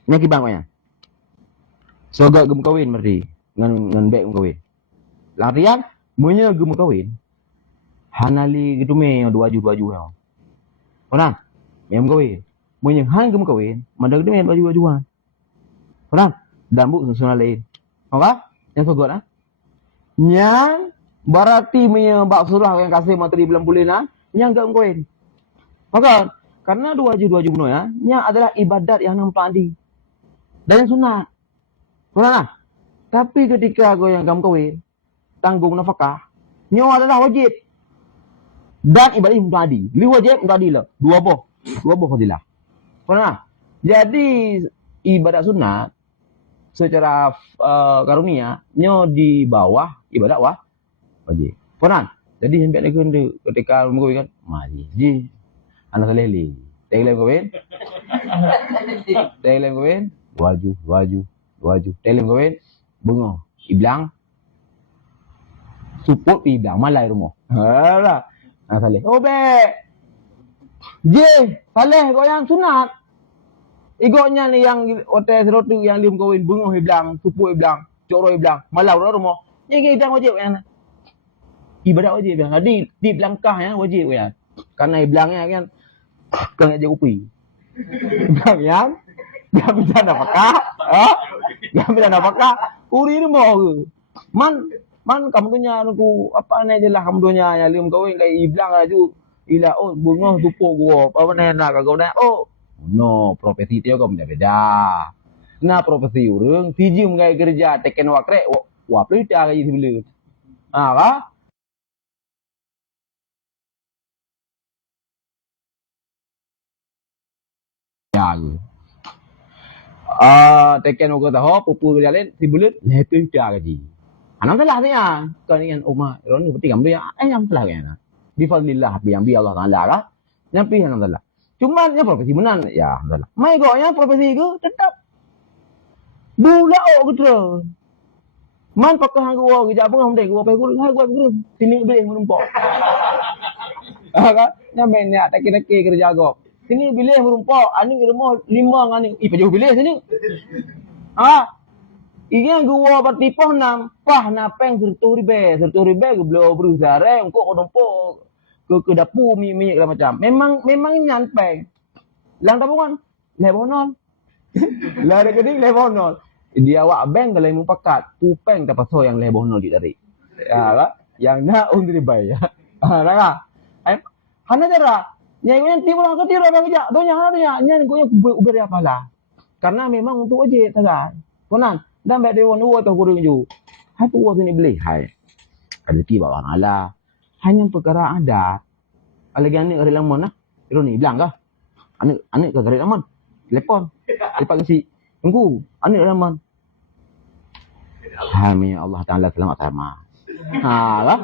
Ini kibang kaya. Sogat gem kawin berarti, ngan baik gem kawin. Larian, punya gem kawin. Hanali gitu me 2 ju ya. Orang, yang kawin. Punya han gem kawin, mandang gitu me 2 juan. Orang, dan bu susunan lain. Apa? Yang sogot yang berarti menyebab surah yang kasih materi bulan bulan yang enggak koin. Maka karena 2 ju bunuh ya, nya adalah ibadat yang nampadi. Dan yang sunat. Mana? Tapi ketika kau yang kamu kawin, tanggung nafkah, nya adalah wajib. Dan ibadat mutadi. Li wajib mutadi lah. 2 boh fadilah. Mana? Jadi ibadat sunat secara karunia nyo di bawah ibadat wajib. Punan. Jadi sampai lagi ketika kawin kan mari. Ji. Anak lele. Tengok kawin. Tengok kawin. Waju. Tengok kawin. Bunga. Iblang. Suput iblang malai rumah. Alah. Anak saleh. Oh be. Je, saleh kau yang sunat. Igoknya ni yang hotel serotu yang lim kawin bunguh bilang, supu bilang, coro bilang, malau rumah. Yang bilang wajib kan. Ibadat wajib kan. Di belangkah ya wajib kan. Karena bilangnya kan kena je upi. Bilang yang dia bisa napakah? Dia bisa napakah? Uri ni mau ke? Man kamu tunya aku apa ni je lah kamu tunya yang lim kawin kai bilang aju. Ila bunguh supu gua. Apa nak kau nak? No, profesi dia kau beda. Nah, profesi orang, siji mengai kerja teken wakrek, wah pelita kaji sebelum. Kah? Ya. Teken waktu tahu, pupu jalan sebelum, lebih pelita kaji. Anak salah dia. Kau ni kan, Umar, orang ni berarti kamu ya, yang salah kan? Bifadlillah, yang bi Allah Taala kah? Yang pi yang salah. Cuma nya profesi benar, ya salah. Mai gonya profesi ke tetap Bula gitu. Man pakai hang gua kerja apa ngam deh gua pakai gua sini boleh merumpok. Kan? Nyampe ni tak kira kerja gua. Sini boleh merumpok, ani rumah 5 ngani. Pajau boleh sini. Iya gua bertipoh pah napeng sertu ribe ke belo berusaha engko merumpok ke dapur minyak macam. Memang nyampeng. Lang tabungan lebonol. Lah ada keding lebonol. Dia awak bank kalau mu pakat pupeng tak pasal yang lebono di dari lah yang nak undri bay lah hana cara yang yang tiba lang ketira bang kerja donya nyan ko yang uber apa lah karena memang untuk wajib tak konan dan bae dewan wo to kurung ju hatu wo sini beli hai ada tiba bang ala hanya perkara ada lagi anik ada lamon nah ni bilang kah anik ke garis lamon telepon lepas kasi tunggu anik lamon Amin Allah Taala selamat sama. Lah.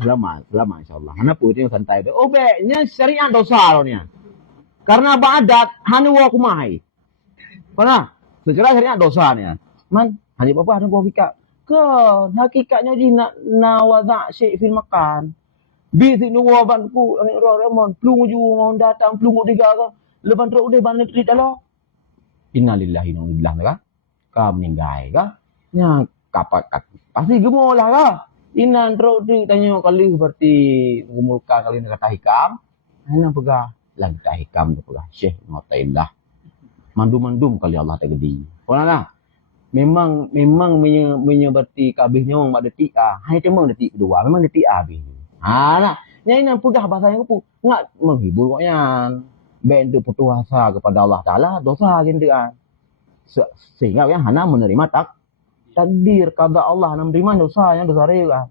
Selamat insyaallah. Mana pun dia santai be. Nya syariat dosa lo nya. Karena badat hanu wa kumai. Kana? Secara syariat dosa nya. Man, hani apa ada hakikat. Ke hakikatnya ji na wada syai fil makan. Bi sini wa ban ku remon plung ju ngau datang plung diga ka. Leban ro de ban ni dalo. Innalillahi wa inna ilaihi raji'un ka. Ka meninggal ka. Nya kapak pasti gemuk lah kah inan teruk tu tanya kali seperti gumulka kali nak kata hikam ana pegah lang kata hikam tu pegah syekh mataillah mandum kali Allah tak gedi lah memang berarti kabehnya orang mak detik hai cemang detik kedua memang detik habis lah nya inan pegah bahasanya ku ngak menghibur koknya ben tu putus asa kepada Allah Taala dosa gitu sehingga yang hana menerima takdir qada Allah nak menerima dosa rela.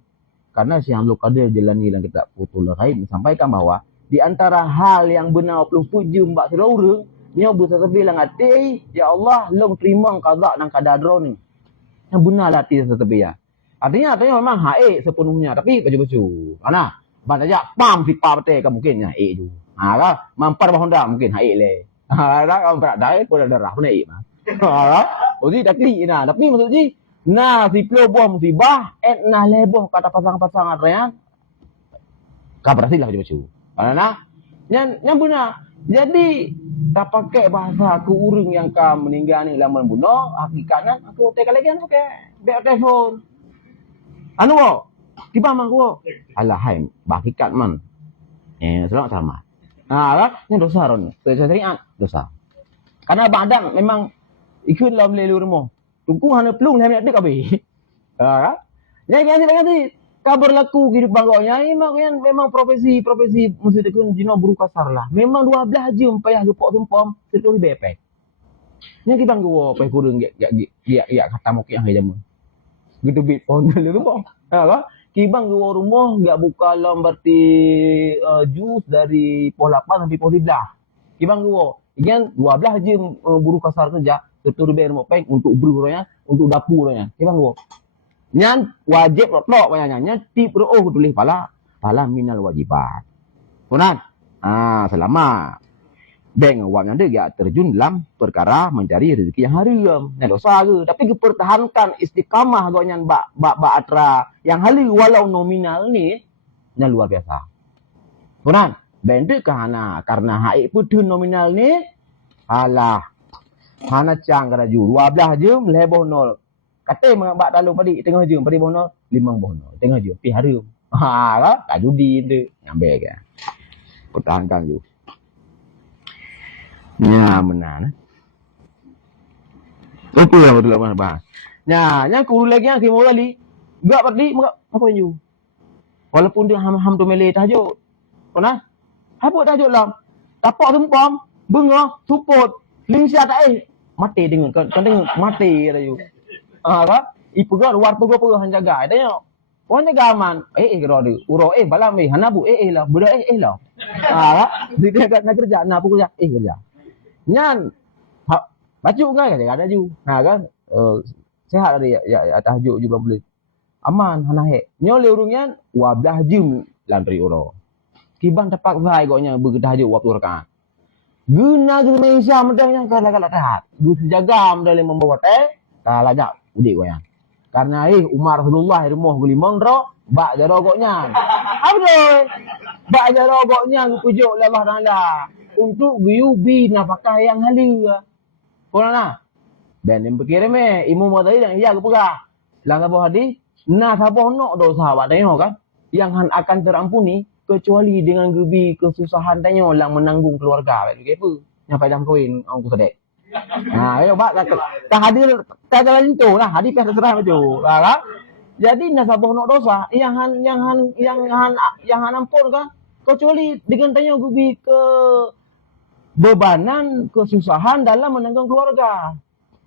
Karena si Abdul Qadir Jilani yang kita putul raib sampaikan bahwa di antara hal yang benar pelung puju mbak seluruh nya bersatu bilang hati ya Allah long terima qada nang kadadro ni. Yang benar lah hati setepi ya. Artinya memang haik sepenuhnya tapi baju-baju. Ana ban aja pam si pa bete kan mungkin haik ju. Kan mampar bah Honda mungkin haik le. Kan berat dah pun darah pun haik mah. Jadi dah klik nah tapi maksud ji nah si plo buah musibah nah leboh kata pasang-pasangan rean kabar lah baju karena yang benar jadi tak pakai bahasa aku urang yang ka meninggal ni lamun bunuh hakikatnya aku tekan lagi pakai beg telefon anu wo tiba mang wo alah hai hakikat man selamat sama lah ni dosa ron syariat dosa karena badan memang ikut dalam lelu rumah tunggu hana pelung lah nak dik habis. Kan? Jadi kabar laku hidup bangganya memang profesi mesti tekun jino buru kasar lah. Memang 12 jam payah gepok tumpam setu bepek. Nya kita nggo pe kurang ya kata mok yang jamu. Gitu bit pon lu rumah. Kan? Kibang nggo rumah enggak buka lam berarti jus dari pukul 8 sampai pukul 11. Kibang nggo igen 12 jam buru kasar kerja betul bayar mopeng untuk berurunya untuk dapurnya kita nggo nyan wajib rotok banyaknya ti pro tulis pala minal wajibat punan selama beng awaknya dia terjun dalam perkara mencari rezeki yang haram nah dosa ke tapi dipertahankan istiqamah go nyan bak atra yang halal walau nominal ni nya luar biasa punan bende karena haik putun nominal ni Alah. Hana cang kada ju 12 jam leboh nol. Kata mengabak dalam padi tengah jam padi boh nol 5 boh nol. Tengah jam pi harum. Ha lah tak judi tu. Nyambe ke. Pertahankan ju. Ya benar. Apa yang betul apa bahas. Nah, yang ku lagi yang kimo kali. Gak padi apa ju. Walaupun dia ham tu meleh tajuk. Pernah? Apa tajuk lam? Tapak sempam, bengah, suput, lingsia tak mati dengan kan tengok mati ada you. Apa? Ipegat luar pegah han jaga tengok. Orang jaga aman. Kira dia. Uro balam hanabu lah. Budak lah. Dia kat nak kerja, nak kerja. Kerja. Nyan baju kan ada ju. Kan? Sehat ada ya tajuk juga boleh. Aman hanahe. Nyole urungnya 12 jam lantri uro. Kibang tapak vai goknya bertajuk waktu rakaat. Guna ke Malaysia medangnya kalau tahat. Gu sejaga dalam membawa teh, lajak udik goyang. Karena Umar Rasulullah rumah guli mondro, bak jaro goknya. Abdul. Bak jaro goknya pujuk oleh Allah Taala untuk guyubi nafkah yang halal. Korana. Ben yang berkira ilmu modal yang iya ke pegah. Lang sabah hadis, nah sabah nok dosa awak tengok kan, yang akan terampuni kecuali dengan gebi kesusahan tanya lang menanggung keluarga begitu apa yang pada kahwin orang ku sedek. Ayo bak tak hadir tak ada lain tu lah hadis terserah macam kan. Jadi nasabah nak dosa yang ampun kan kecuali dengan tanya gebi ke bebanan kesusahan dalam menanggung keluarga.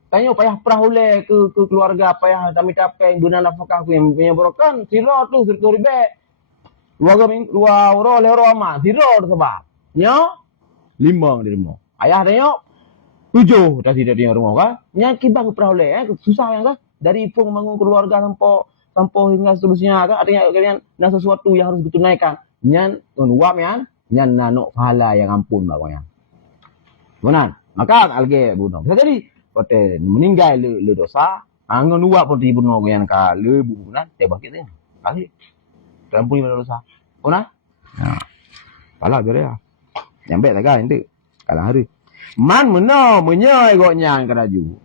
Tanya payah perahule ke keluarga payah kami capai guna nafkah ku yang berokkan sira tu ribet. Luar ro lero ama siro sebab nya 5 di rumah ayah tengok 7 dah tidak di rumah kan nya kibang peroleh susah yang kan dari pun bangun keluarga sampai hingga seterusnya kan artinya kalian nak sesuatu yang harus ditunaikan nya uap ya nya nanok pahala yang ampun bang benar maka alge bunuh jadi kote meninggal le dosa angon uap pun dibunuh yang ka le bunuh tebak kita kali terampuni pada dosa. Pernah? Ya. Pala je dia. Nyampe tak kan itu. Kalau hari. Man mena menyai goknya keraju.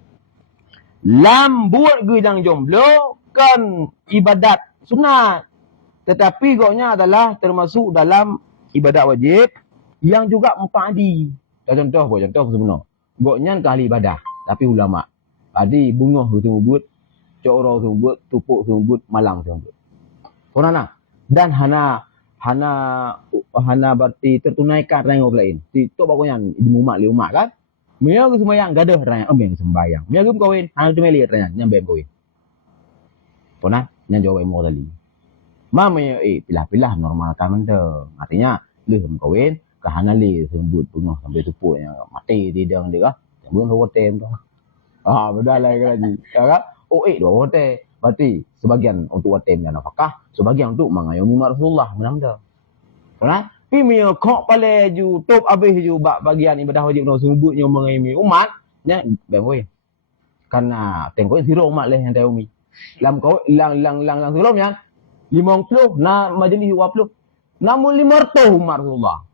Lam buat gedang jomblo kan ibadat sunat. Tetapi goknya adalah termasuk dalam ibadat wajib yang juga mempadi. Contoh sebenar. Goknya kali ibadah. Tapi ulama. Tadi bunga tu buat. Coro tu buat. Tupuk tu buat. Malang tu buat. Pernah nak? Dan hana berarti tertunaikan rangkau lain. Itu pokoknya di umat kan. Mia ke sembahyang gadah raya yang sembahyang. Mia ke kawin, hana tu meli raya nyambe kawin. Pernah yang jawab ilmu tadi. Mama pilah-pilah normalkan benda. Artinya le kawin ke hana le sembut bunga sampai tupuk yang mati tidang dia kan. Yang belum hotel tu. Beda lagi lagi. Kan? Dua hotel. Berarti sebagian untuk watim dan nafkah, sebagian untuk mengayomi Rasulullah menamda. Kan? Pimio kok pale ju top habis ju bagian ibadah wajib no sebutnya mengayomi umat, nya bemoi. Karena tengok zero umat leh yang tayomi. Lam kau lang sebelumnya 50 na majlis 20. Namun 500 umat Rasulullah.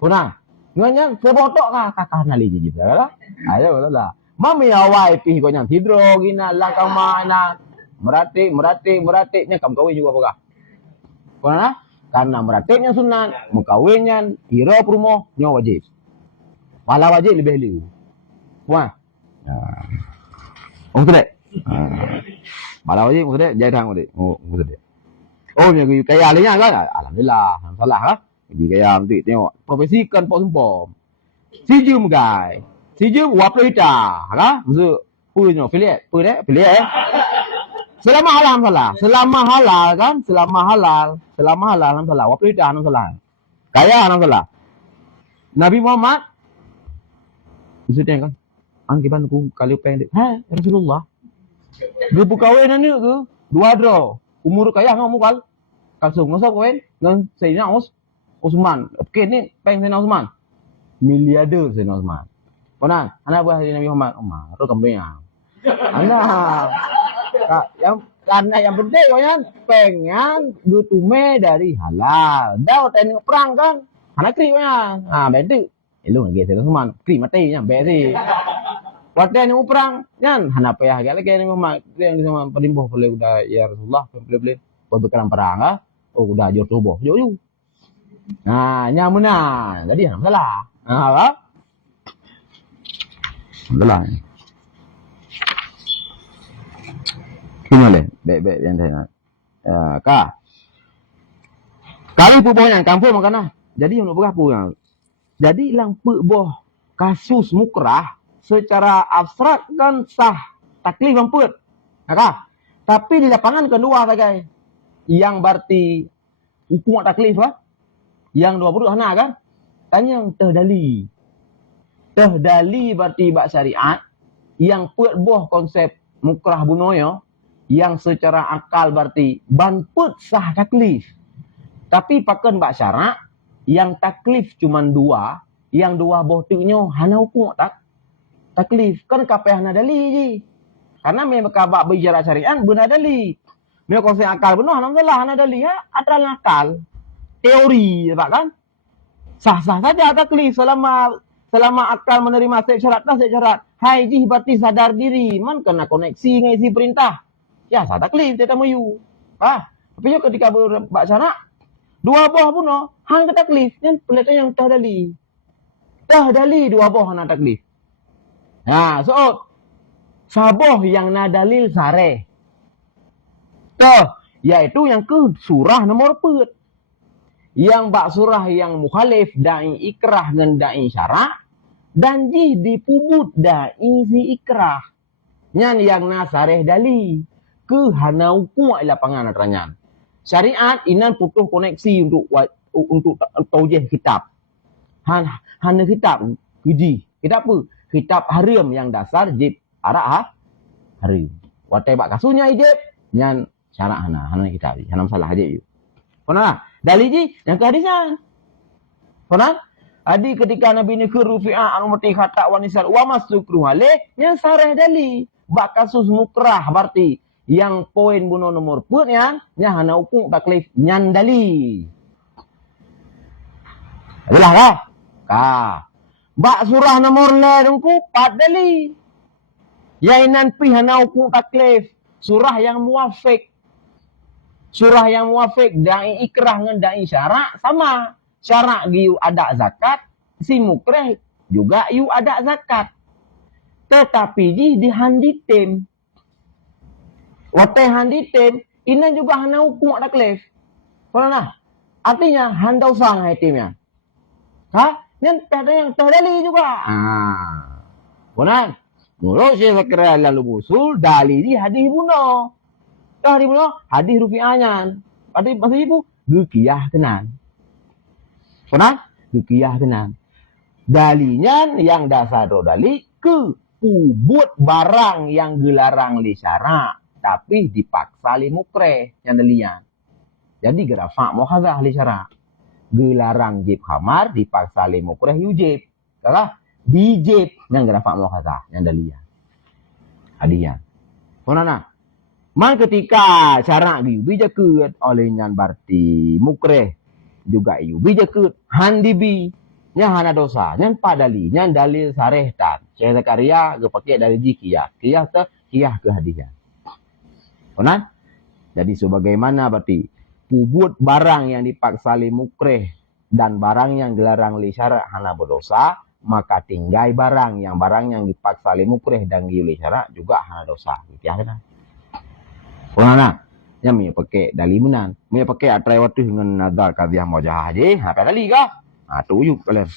Kan? Nganya sebotok kakak nali jadi lah. Ayo lah. Mami awai pi kau yang tidro gina langkang mana. Meratiknya kamu kawin juga apakah? Karena meratiknya sunat, mengkawinnya hira rumah nya wajib. Pahala wajib lebih. Wah. Sudah. Pahala wajib sudah jadi hang sudah. Nya kaya alihnya kan? Alhamdulillah, salah lah. Jadi kaya nanti tengok profesi kan pok sempom. Sijum guys. Sijum waplita, kan? Maksud punya affiliate, Selama halal kan? Selama halal salah. Waplita salah. Kaya salah. Nabi Muhammad maksudnya kan? Angkiban ku kali pendek. Rasulullah. Gebu kawin ni ke? 2 draw. Umur kaya ngau mukal. Kalsung ngosok kawin dengan Sayyidina Utsman. Okey ni peng Sayyidina Utsman. Miliarder Sayyidina Utsman. Pernah? Anak buah Nabi Muhammad. Itu kambing. Anak. Karena yang penting kan pengen gutume dari halal. Dah tengok perang kan. Anak kriwanya. Bentuk. Elok lagi saya semua. Kri mati nya besi. Waktu ni perang kan hana payah gak lagi ni memang yang sama perimbuh boleh udah ya Rasulullah boleh berkeran perang ah. Oh udah jor tubuh. Yo. Nah, nya menang. Jadi hana masalah. Apa? Masalah. Gimana? Baik yang saya nak. Kak. Kali pu boh yang kampung makana. Jadi yang nak berapa yang. Jadi lang pu boh kasus mukrah secara abstrak kan sah taklif mamput. Nah, tapi di lapangan kedua sagai yang berarti hukum taklif lah. Yang 20 hana kan? Tanya yang tehdali. Tehdali berarti bak syariat yang put boh konsep mukrah bunoyo yang secara akal berarti banput sah taklif. Tapi pakan bak syarak yang taklif cuma 2, yang 2 boh tu hana hukum taklif kan kapeh hana dali je. Karena memang kabak bicara syariat benar dali. Memang konsep akal benar alhamdulillah hana dali ya adalah akal. Teori Pak kan? Sah-sah saja taklif selama akal menerima syarat. Hai ji berarti sadar diri, man kena koneksi dengan isi perintah. Ya sah taklif kita mayu. Tapi ketika berbak syarat 2 boh pun hang ke taklif kan pelita yang tahdali. Tahdali 2 boh hana taklif. Nah, so saboh yang nadalil sareh. Yaitu yang ke surah nomor 4. Yang bak surah yang mukhalif da'i ikrah dengan da'i syarak dan jih dipubut da'i si ikrah. Nyan yang nasareh dali ke hana hukum lapangan atranyan. Syariat inan putuh koneksi untuk taujih kitab. Hana kitab uji. Kitab apa? Kitab haram yang dasar jib arak haram. Watai bak kasunya ijib nyan syarak hana kitab. Hana masalah aja yuk. Pernah dalil ji yang kehadisan. Pernah? Adi ketika Nabi ni ke rufi'ah anu mati khata wa nisal wa masukru halih yang sarah dali. Bak kasus mukrah berarti yang poin bunuh nomor put nya hana hukum taklif nyan dali. Adalah kah? Bak surah nomor ledungku 4 dali. Yainan pi hana hukum taklif. Surah yang muafik. Surah yang muafik da'i ikrah dengan da'i syarak sama. Syarak yu ada zakat, si mukreh juga yu ada zakat. Tetapi di handitim. Watai handitim, ini juga hana hukum taklif. Pernah? Artinya handau sang hai timnya. Yang ada yang tahdali juga. Pernah? Mulut saya kira lalu busul dali di hadis bunuh. Hadis bunuh, hadis rupiahnya. Hadis maksud ibu, gukiyah tenan. Pernah? Gukiyah tenan. Dalinya yang dasar dali ke ubud barang yang gelarang li syarak. Tapi dipaksa li mukreh yang dalian. Jadi gerafak mukhazah li syarak. Gelarang jib khamar dipaksa li mukreh yujib. Kalau dijib yang gerafak mukhazah yang dalian. Hadiah. Pernah? Man ketika syarak yubi jakut oleh nyan berarti mukreh juga yubi jakut handibi nya hana dosa nyan padali nyan dalil sareh tan Syekh Zakaria ge pakai dalil jikiyah kiyah ke hadiah. Pernah? Jadi sebagaimana berarti pubut barang yang dipaksa li mukreh dan barang yang gelarang li syarak hana berdosa, maka tinggai barang yang dipaksa li mukreh dan li syarak juga hana dosa. Gitu ya. Pernah? Yang mi pakai dalil menan. Mi pakai atrai waktu dengan nazar qadhiyah mujahah je. Apa dalil kah? Tuyuk kalian.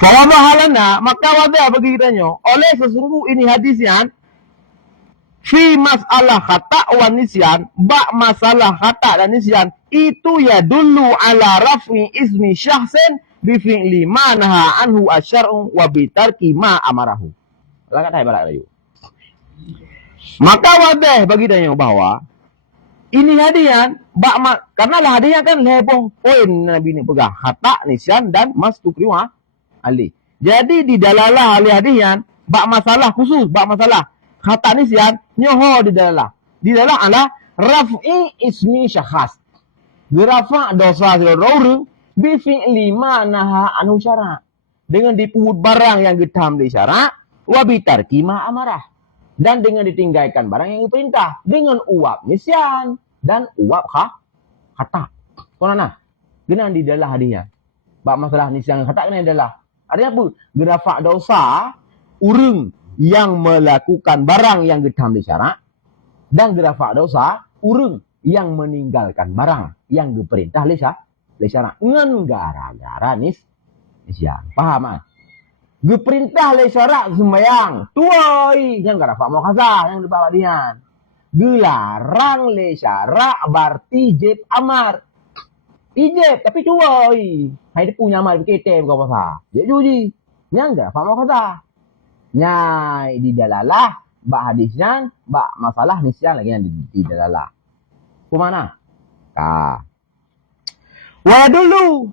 Kalau mahalana maka wadah bagi kitanya oleh sesungguh ini hadisnya fi masalah khata wa nisyan, bak masalah khata dan nisyan itu ya dulu ala raf'i ismi syahsin bi fi'li ma naha anhu asyar'u wa bi tarki ma amarahu. Lah kata balak rayu. Maka wadah bagi dia bahwa ini hadiah karena lah hadiah kan leboh poin Nabi ni pegang khata nisyan dan mastukriwa ali. Jadi di dalalah ahli hadiah bak masalah khusus bak masalah khata nisyan nyoho di dalalah ala raf'i ismi syakhs. Gerafa dosa seorang Bi fi'li ma naha anhu syara'. Dengan diput barang yang getam di syarak, wa bitarki ma amarah. Dan dengan ditinggalkan barang yang diperintah. Dengan uap nisyan dan uap kata. Korana, dengan di dalam hadiah. Bab masalah nisyan kata kena adalah. Artinya apa? Gerafak dosa, urang yang melakukan barang yang getam di syarak. Dan gerafak dosa, urang yang meninggalkan barang yang diperintah di syarak. Ngan gara-gara nisyan. Paham kan? Geperintah le syarak sembayang. Tuai. Yang gerafak mau kasar. Yang dibawa dian. Gelarang le syarak berarti jeb amar. Ijeb tapi tuai. Hai dia punya amal berkete bukan pasal. Dia juji. Yang gerafak mau kasar. Nyai di dalalah. Bak hadisnya. Bak masalah nisyan lagi yang di dalalah. Kemana? Wah dulu.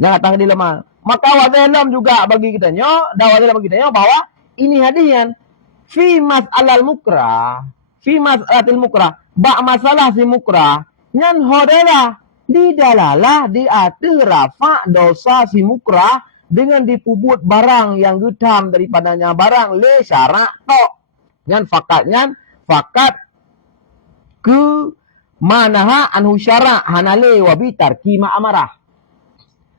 Jangan datang di lemah. Maka wadalam juga bagi kita nyo, wadalam bagi kita nyo bahwa ini hadian fi mas'alal mukrah, fi mas'alatil mukrah, bak masalah si mukrah, nyan hodela di dalalah diatur rafa dosa si mukrah dengan dipubut barang yang getam daripadanya barang le syarak tok. Nyan fakat ke manaha anhu syarak hanale wabi tarki ma amarah.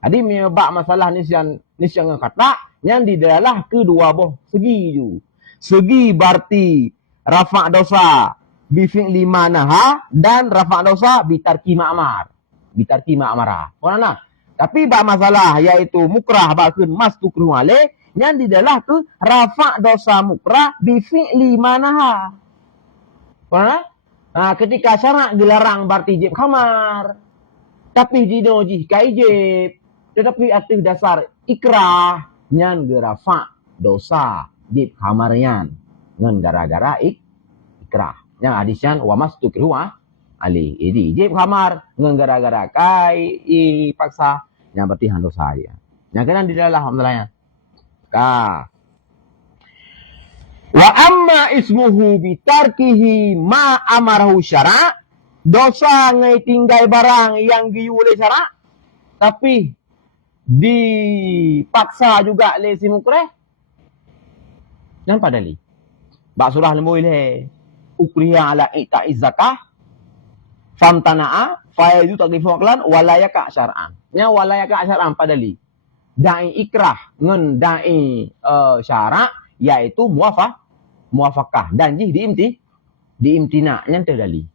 Jadi menyebab masalah nisyan yang kata yang di dalam kedua boh segi ju. Segi berarti rafa' dosa bi fi'li manaha dan rafa' dosa bi tarki ma'amar. Bi tarki ma'amara. Mana? Tapi bab masalah yaitu mukrah bakun mas tukru ale yang di dalam tu rafa' dosa mukrah bi fi'li manaha. Mana? Nah, ketika syarak dilarang berarti jib khamar. Tapi dinoji kaijib. Tetapi aktif dasar ikrah nyan gerafa dosa jib khamarnyan ngan gara-gara ikrah. Yang hadisyan wa mastukrihu ali. Jadi jib khamar ngan gara-gara kai paksa yang berarti dosa dia. Yang kena di dalam alhamdulillah. Wa amma ismuhu bitarkihi ma amarahu syara'. Dosa ngai tinggal barang yang giule syara'. Tapi dipaksa juga le si mukreh. Yang padali. Bak surah lembu ile. Ukriha ala ita'iz zakah. Famtana'a. Fayadu taklifu aklan. Walayaka syara'an. Yang walayaka syara'an padali. Da'i ikrah. Ngen da'i syara' yaitu muafakah. Dan jih diimtina. Yang terdali.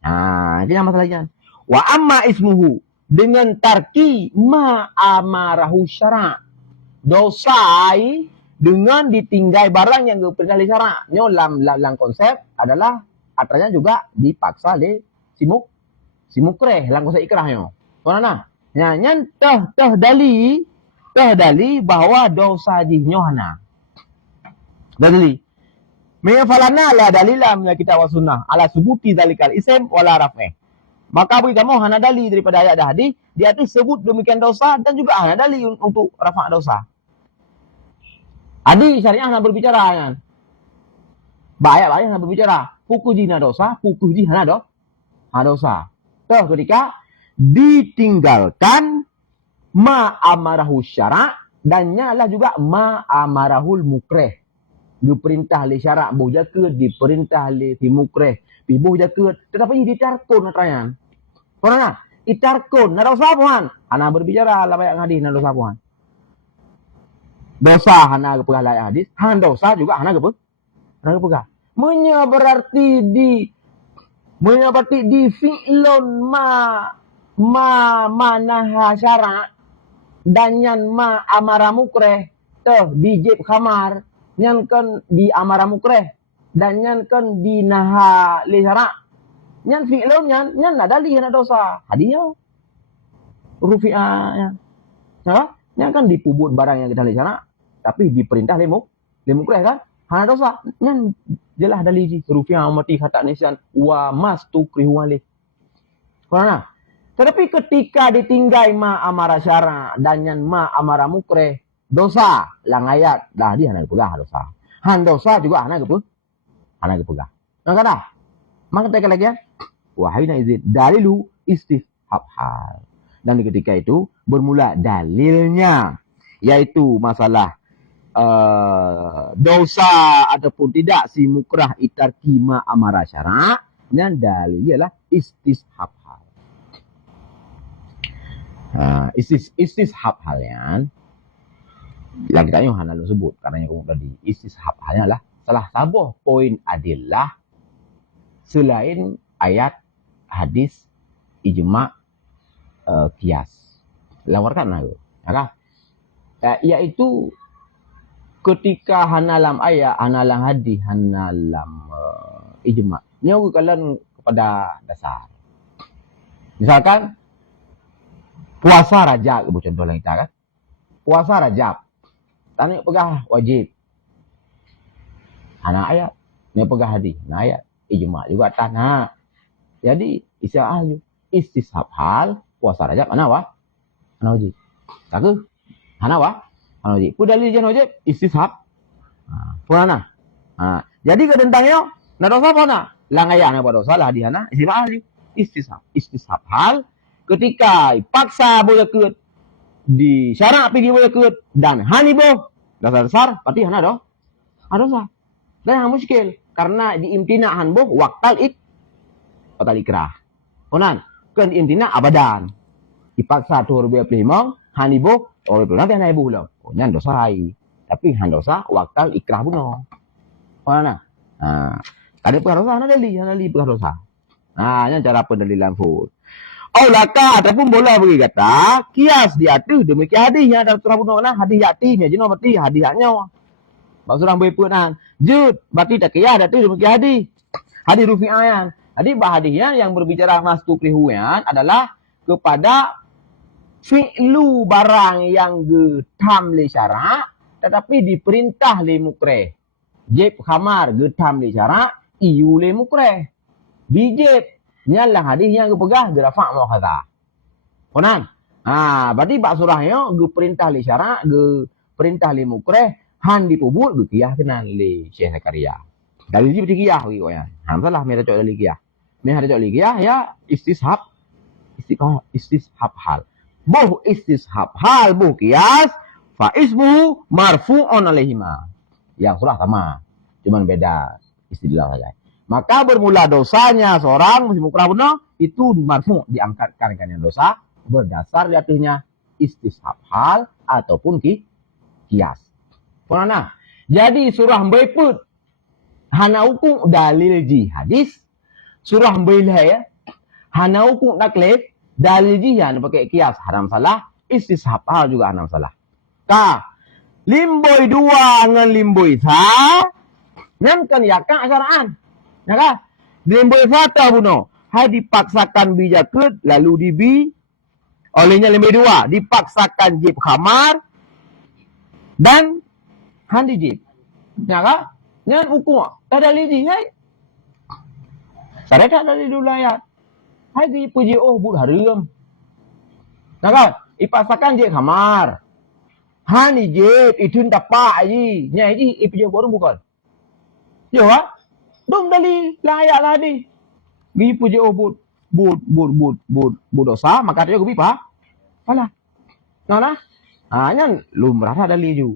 Itu yang masalahnya. Wa amma ismuhu. Dengan tarki ma amarahu syara'. Dosai dengan ditinggal barang yang diperintah oleh syara'. Nyo dalam konsep adalah atranya juga dipaksa oleh si mukreh dalam konsep ikrahnya. Mana? Nyan teh dali bahwa dosa jihnya hana. Dali. Meyafalana la dalilam la kita wasunnah ala subuti dalikal ism wala raf'eh. Maka bagi kamu hana dalil daripada ayat dah hadis, dia tu sebut demikian dosa dan juga hana dalil untuk rafa' dosa. Hadis syariah hana berbicara kan. Ayat hana berbicara, pukul jina dosa, pukul ji hana dosa. Tuh ketika ditinggalkan ma amarahu syara' dan nyala juga ma amarahul mukreh. Diperintah le syarak boh jaka, diperintah le si mukreh. Pibuh jaka, tetapi ditarkun katanya. Korana, itarkun, nak dosa puan. Hana berbicara lah banyak hadis, nak dosa puan. Dosa hana kepegah layak hadis, han dosa juga hana kepegah. Berarti di fi'lun manaha syara' dan yan ma amara mukreh tuh dijib khamar nyan kan di amara mukreh dan nyan kan di naha li syara' nyan fi'lun nyan ada li hana dosa hadinya rufi'ah nyan kan dipubut barang yang kita li syara' tapi diperintah li mukreh kan hana dosa nyan jelah dalil ji rufi'ah mati kata nisyan wa mastukrihu alih. Karena tetapi ketika ditinggal ma amara syara' dan yan ma amara mukreh dosa lang ayat dah dia hana kepegah dosa. Han dosa juga hana kepegah. Nah kata maka kita lagi ya wahai izin dalilu istifhab hal. Dan di ketika itu bermula dalilnya, yaitu masalah dosa ataupun tidak si mukrah itarki ma amara syara', dan dalil ialah istishab hal. Istishab halnya yang kita yang lalu sebut karena yang tadi istishab halnya adalah salah satu poin adillah selain ayat, hadis, ijma, kias. Lawarkan lalu, yaitu ketika hanalam ayat, hanalam hadis, hanalam ijma, nyawa kalian kepada dasar. Misalkan puasa Rajab, contoh lain kita kan, puasa Rajab, tanya pegah wajib, hana ayat, ni pegah hadis, hana ayat, ijma juga tanah. Jadi istilah istishab hal puasa Rajab hana wajib. Tak ke? Hana wajib. Pu dalil jan wajib istishab. Puana. Jadi ke tentangnya na dosa apa na? Lang ayat na dosa lah hadis hana istishab. Istishab hal ketika paksa boleh ke di syarak pergi boleh ke dan hanibo dasar berarti hana dosa. Dan yang muskil karena diimtina hanbo waktal ikrah. Onan kan diimtina abadan. Dipaksa tur be plimong hanibo oleh tu nanti hana ibu ulang. Oh nyan dosa hai. Tapi han dosa waktal ikrah buno. Onan. Ada dosa hana li dosa. Nyan cara pendalilan full. Laka ataupun boleh bagi kata kias di atas demikian hadisnya dalam surah bunuh hadis yatimnya jenuh berarti hadisnya maksud orang berpunan jud berarti tak kias ada tu demikian hadis rufi'ayan hadis hadisnya yang berbicara mastu krihuyan adalah kepada fi'lu barang yang getam li syara' tetapi diperintah li mukreh jib khamar getam li syara' iyu li mukreh bijib nyalah hadis yang gepegah gerafa' muakhadha. Konan. Berarti bak surahnya ge perintah li syara', ge perintah li mukreh, han dipubut ge kiyah kenan li Syekh Zakaria. Dalil ji berarti kiyah wi ya. Salah mi racok dalil kiyah. Mi racok li kiyah ya istishab hal. Buh istishab hal buh kiyas fa ismuhu marfu'un alaihima. Yang surah sama. Cuman beda istilah saja. Maka bermula dosanya seorang muslim mukrah benar itu marfu diangkatkan dengan dosa berdasar jatuhnya istishab hal ataupun kias. Pernah. Jadi surah beriput hana hukum dalil ji hadis surah belah ya hana hukum taklif dalil ji yang pakai kias haram salah istishab hal juga haram salah. Limboi dua dengan limboi sa nyankan yakan asaran. Naka, limboi fata buno. Hai dipaksakan bijakut lalu dibi olehnya limboi dua dipaksakan jib khamar dan handi jib. Naka, nyan uku tak ada lidi hai. Saya tak ada lidi layat. Hai di puji but harum. Naka, dipaksakan jib khamar. Hani jib itu tapak aji. Nyai puji baru bukan. Yo ha? Dom dali layak lah di. Gi puji but dosa maka dia gubi pa. Pala. Nah. Nyan lumrah dali ju.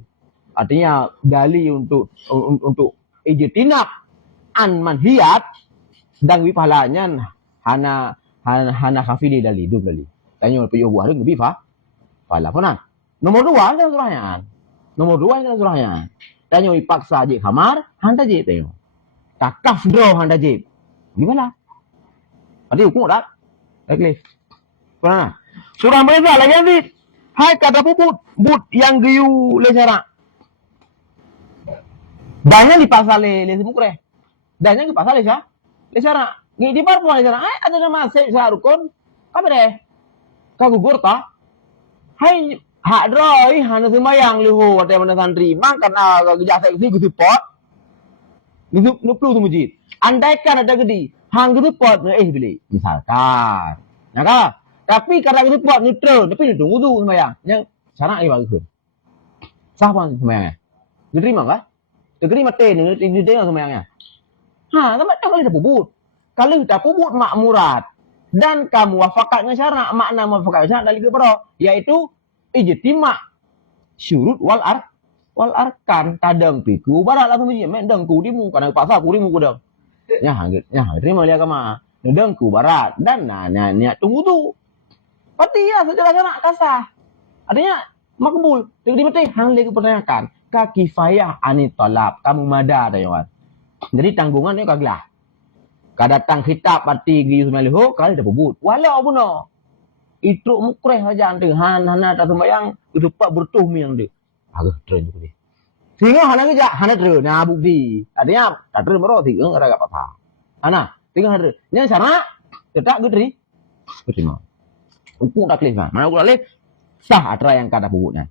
Artinya dali untuk ijtinab an manhiyat dan wi pahalanya hana khafidi dali dum dali. Tanya puji buah gubi pa. Pala puna. Nomor 2 kan surahnya. Tanya wi paksa je khamar hanta je tengok. Takaf draw handa jib. Gimana? Tadi hukum tak? Oke. Pernah. Surah mereka lagi ni. Hai kata but yang giyu le syara'. Dannya dipaksa le mukreh. Dannya dipaksa le syara'. Gi di par puan le syara'. Hai ada nama saya rukun. Apa deh? Kau gugur tak? Hai hak droi hana sembayang lihu ada mana santri. Makan gejak seksi ku support. Nuplu tu masjid. Andaikan ada gede, hang gede pot beli. Misalkan. Naka. Tapi kalau gede pot neutral, tapi dia tunggu tu sembahyang. Yang syarak dia bagi ke. Siapa sembahyang? Diterima kah? Terima dia tengok sembahyangnya. Tempat tak boleh dah pubut. Kalau tak pubut makmurat dan kamu wafakat dengan syarat. Makna wafakat dengan syarat dari kepada yaitu ijtima' syurut wal arkan. Kadang piku barat lah teman men dengku dimu kana pasal ku dimu kudang. Nya terima lihat kama. Dengku barat dan niat tunggu tu. Pati ya secara syarat kasah. Artinya makbul. Jadi penting hang lagi pertanyakan. Ka kifayah ani talab. Kamu mada dah kawan. Jadi tanggungan ni kaglah. Kadatang kitab pati gi semaliho kali dah bubut. Walau pun no. Itu mukreh saja ante hana tak sembayang itu pak bertuh mi yang dia. Agak tren juga dia. Sehingga hana kerja hana tren nah bukti. Artinya tak tren baru sehingga agak patah. Hana tinggal hana. Nya sana tetap gudri. Terima. Hukum tak klif mana aku lek sah atra yang kada bubutnya.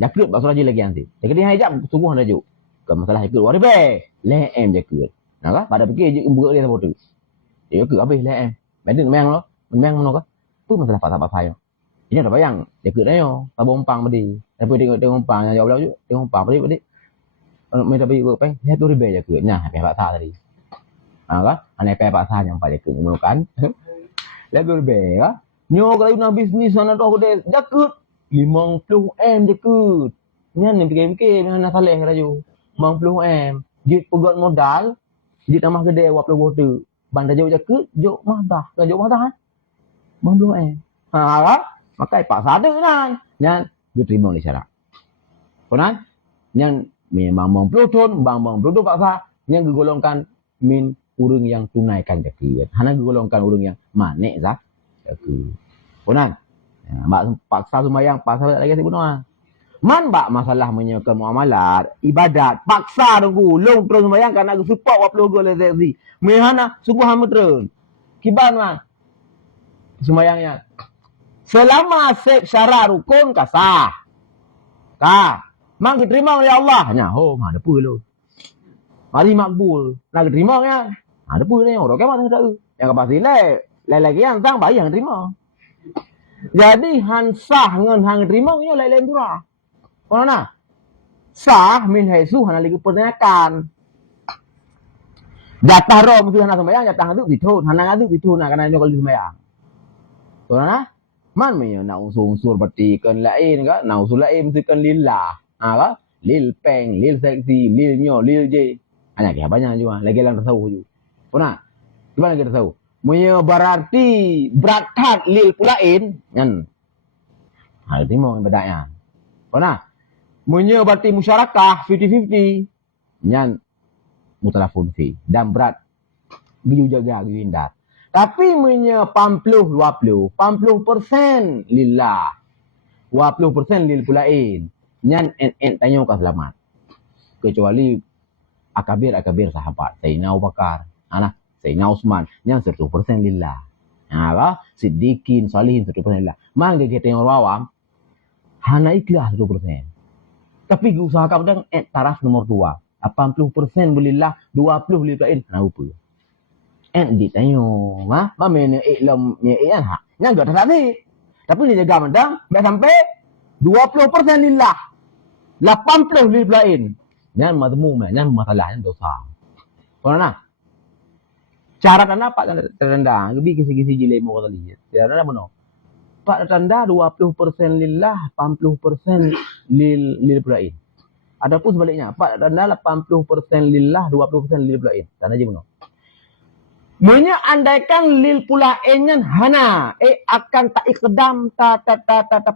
Jakut bakso lagi nanti. Jadi dia hijab sungguh hana juk. Ke masalah ikut wari be. Leem jakut. Nah pada fikir je buka dia apa tu. Dia ke habis leem. Benda memang lo. Memang mana ke? Tu masalah pasal saya. Ini ada bayang. Jakut dah yo. Tabung umpang tadi. Tapi tengok umpang yang jauh je. Tengok umpang tadi. Mereka pergi ke peng. Dia tu ribe jakut. Nah, pihak pasal tadi. Kan? Aneh pihak pasal yang pada jakut memerlukan. Dia tu ribe kan? Nyo kalau nak bisnis sana tu aku deh jakut 50M jakut. Nyan ni fikir-fikir nak saleh raju. 50M. Jit pegot modal, jit tambah gede 20 tu. Bandar jauh jakut, jauh mahdah. Kan jauh mahdah kan? 50M. Kan? Makai pasal tu kan. Nyan dia terima ni syarat. Konan? Nyan memang 50 ton, bang 50 tu pasal yang digolongkan min urang yang tunaikan jakut. Hana digolongkan urang yang manek zak. Aku. Konan. Mak paksa sembahyang, paksa lagi si bunuh. Man bak masalah menyekat muamalat, ibadat, paksa tunggu, long terus sembahyang karena aku support 20 gol rezeki. Mehana sungguh hama terus. Kiban mah. Sembahyangnya. Selama syarat rukun kasah. Mang diterima oleh Allah. Nya, mah ada pul lo. Mari makbul. Nak diterima kan? Ada pul ni orang kemat tak tahu. Yang kapasi lagi yang sang bayi yang terima. Jadi hansah ngan hang terima nya lain pura. Kono na? Sah min haisu hana lagi pertanyakan. Jatah ro mesti hana sembayang jatah ngadu bitun, hana ngadu bitun nak kana nyokol sembayang. Kono na? Man me na unsur berarti kan lain ka, na unsur lain mesti kan lillah. Ka? Lil peng, lil seksi, lil nyo, lil je. Hanya dia banyak juga, lagi lang tahu ju. Kono na? Gimana kita tahu? Punya berarti berakat lil pulain kan. Hal timo bedanya. Kona. Punya berarti musyarakah 50-50 nyan mutalafun fi dan berat giu jaga giu hindar. Tapi punya 50-20, 50% lillah. 20% lil pulain. Nyan en tanya ka selamat. Kecuali akabir sahabat. Sayyidina Abu Bakar. Anak Sayyidina Utsman yang 100% lillah. Siddiqin, Salihin 100% lillah. Mangga kita yang orang awam hana ikhlas 100%. Tapi usahakan pedang taraf nomor 2. 80% belillah, 20 lillahin hana upa. Ditanya, mana iklam ni'an hak. Yang enggak terhati. Tapi dia jaga pedang biar sampai 20% lillah. 80 lillahin. Yang madmum, yang masalahnya dosa. Kalau nak syarat anda pak tanda lebih kisi-kisi jilid mau tadi. Syarat anda benar. Pak tanda 20% lillah, 80% lil pulain. Adapun sebaliknya, pak tanda 80% lillah, 20% lil pulain. Tanda je benar. Menya andaikan lil pulainnya hana, akan tak ikdam ta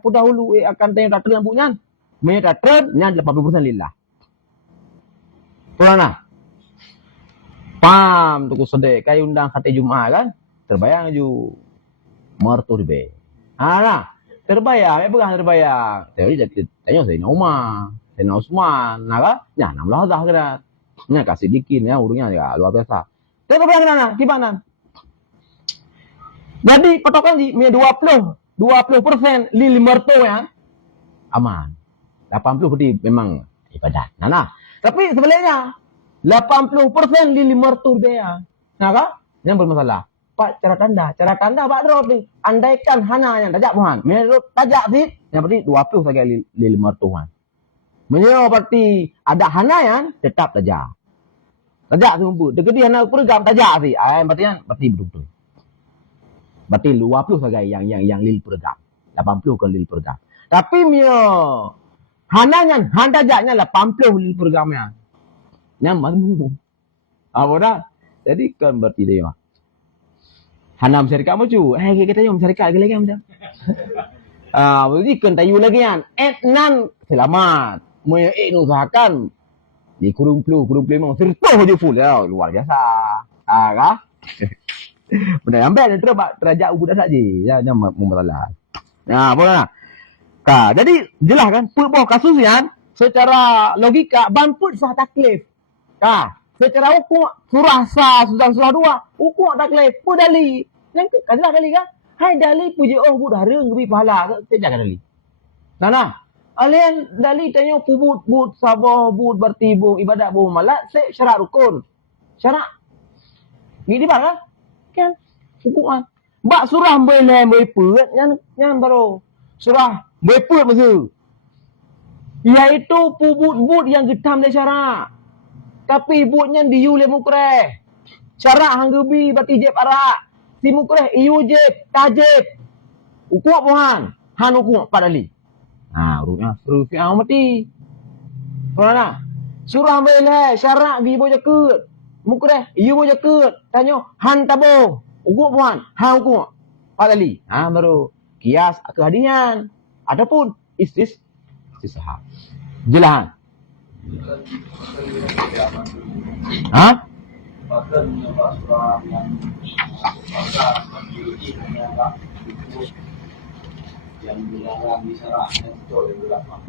dahulu akan tak terlambunya. Menya tak ternya 80% lillah. Pulana. Pam tu sedek kai undang kata Jumaat kan terbayang ju mertu ribe. Nah, terbayang pegang terbayang. Teori tanya saya Umar, saya Utsman, nah ya 16 dah kena. Nya kasih dikin ya urungnya ya luar biasa. Terbayang mana? Gimana? Jadi patokan di 20% lil mertu ya. Aman. 80 berarti memang ibadat. Nah. Tapi sebaliknya 80% lili mertur dia. Nah kan? Yang bermasalah. Pak cara tanda Pak Drop ni. Andaikan hana yang tajak Tuhan. Menurut tajak sih. Yang berarti 20 saja lili mertuhan. Menurut berarti ada hana yang tetap tajak. Tajak semua. Dekati hana program tajak sih. Berarti betul-betul. Berarti 20 saja yang lil program. 80 ke lil program. Tapi mio hananya handajaknya 80 lil programnya. Nyaman. Apa dah? Jadi kan berarti dia. Hanam syarikat mo cu. Kita yung syarikat lagi macam. Berarti kan tayu lagi kan. Nan selamat. Mo usahakan di kurung pelu memang serta je full ya. Luar biasa. Kah? Benda ambil terus terajak budak saja. Jangan membalas. Boleh. Kah, jadi jelas kan perbawah kasus kan secara logika banput sah taklif. Kah, secara hukum surah sah surah 2 hukum taklif pu dali. Yang jelas dali kan? Hai dali puji budak reung gebi pahala. Saya jaga dali. Nah. Alian dali tanya pubut sabah but bertibung ibadat bu malat syarat rukun. Syarat. Gini kan? Kan hukuman. Bak surah boleh berput yang baru. Surah berput masa. Iaitu pubut yang getam dari syarat. Tapi butnya diu le mukreh. Syarat hang gebi berarti jeb arak. Si mukreh iu jeb tajib. Hukum puhan. Han hukum padali. Urutnya rufi'ah mati. Mana? Surah boleh syarat gi boleh jaket. Mukreh iu boleh jaket. Tanya han tabo. Hukum puan, han hukum. Padali. Baru kias kehadian. Adapun istisahab. Jelas. Bahkan menyebab surah yang yang dilarang disarahnya itu yang dilarang.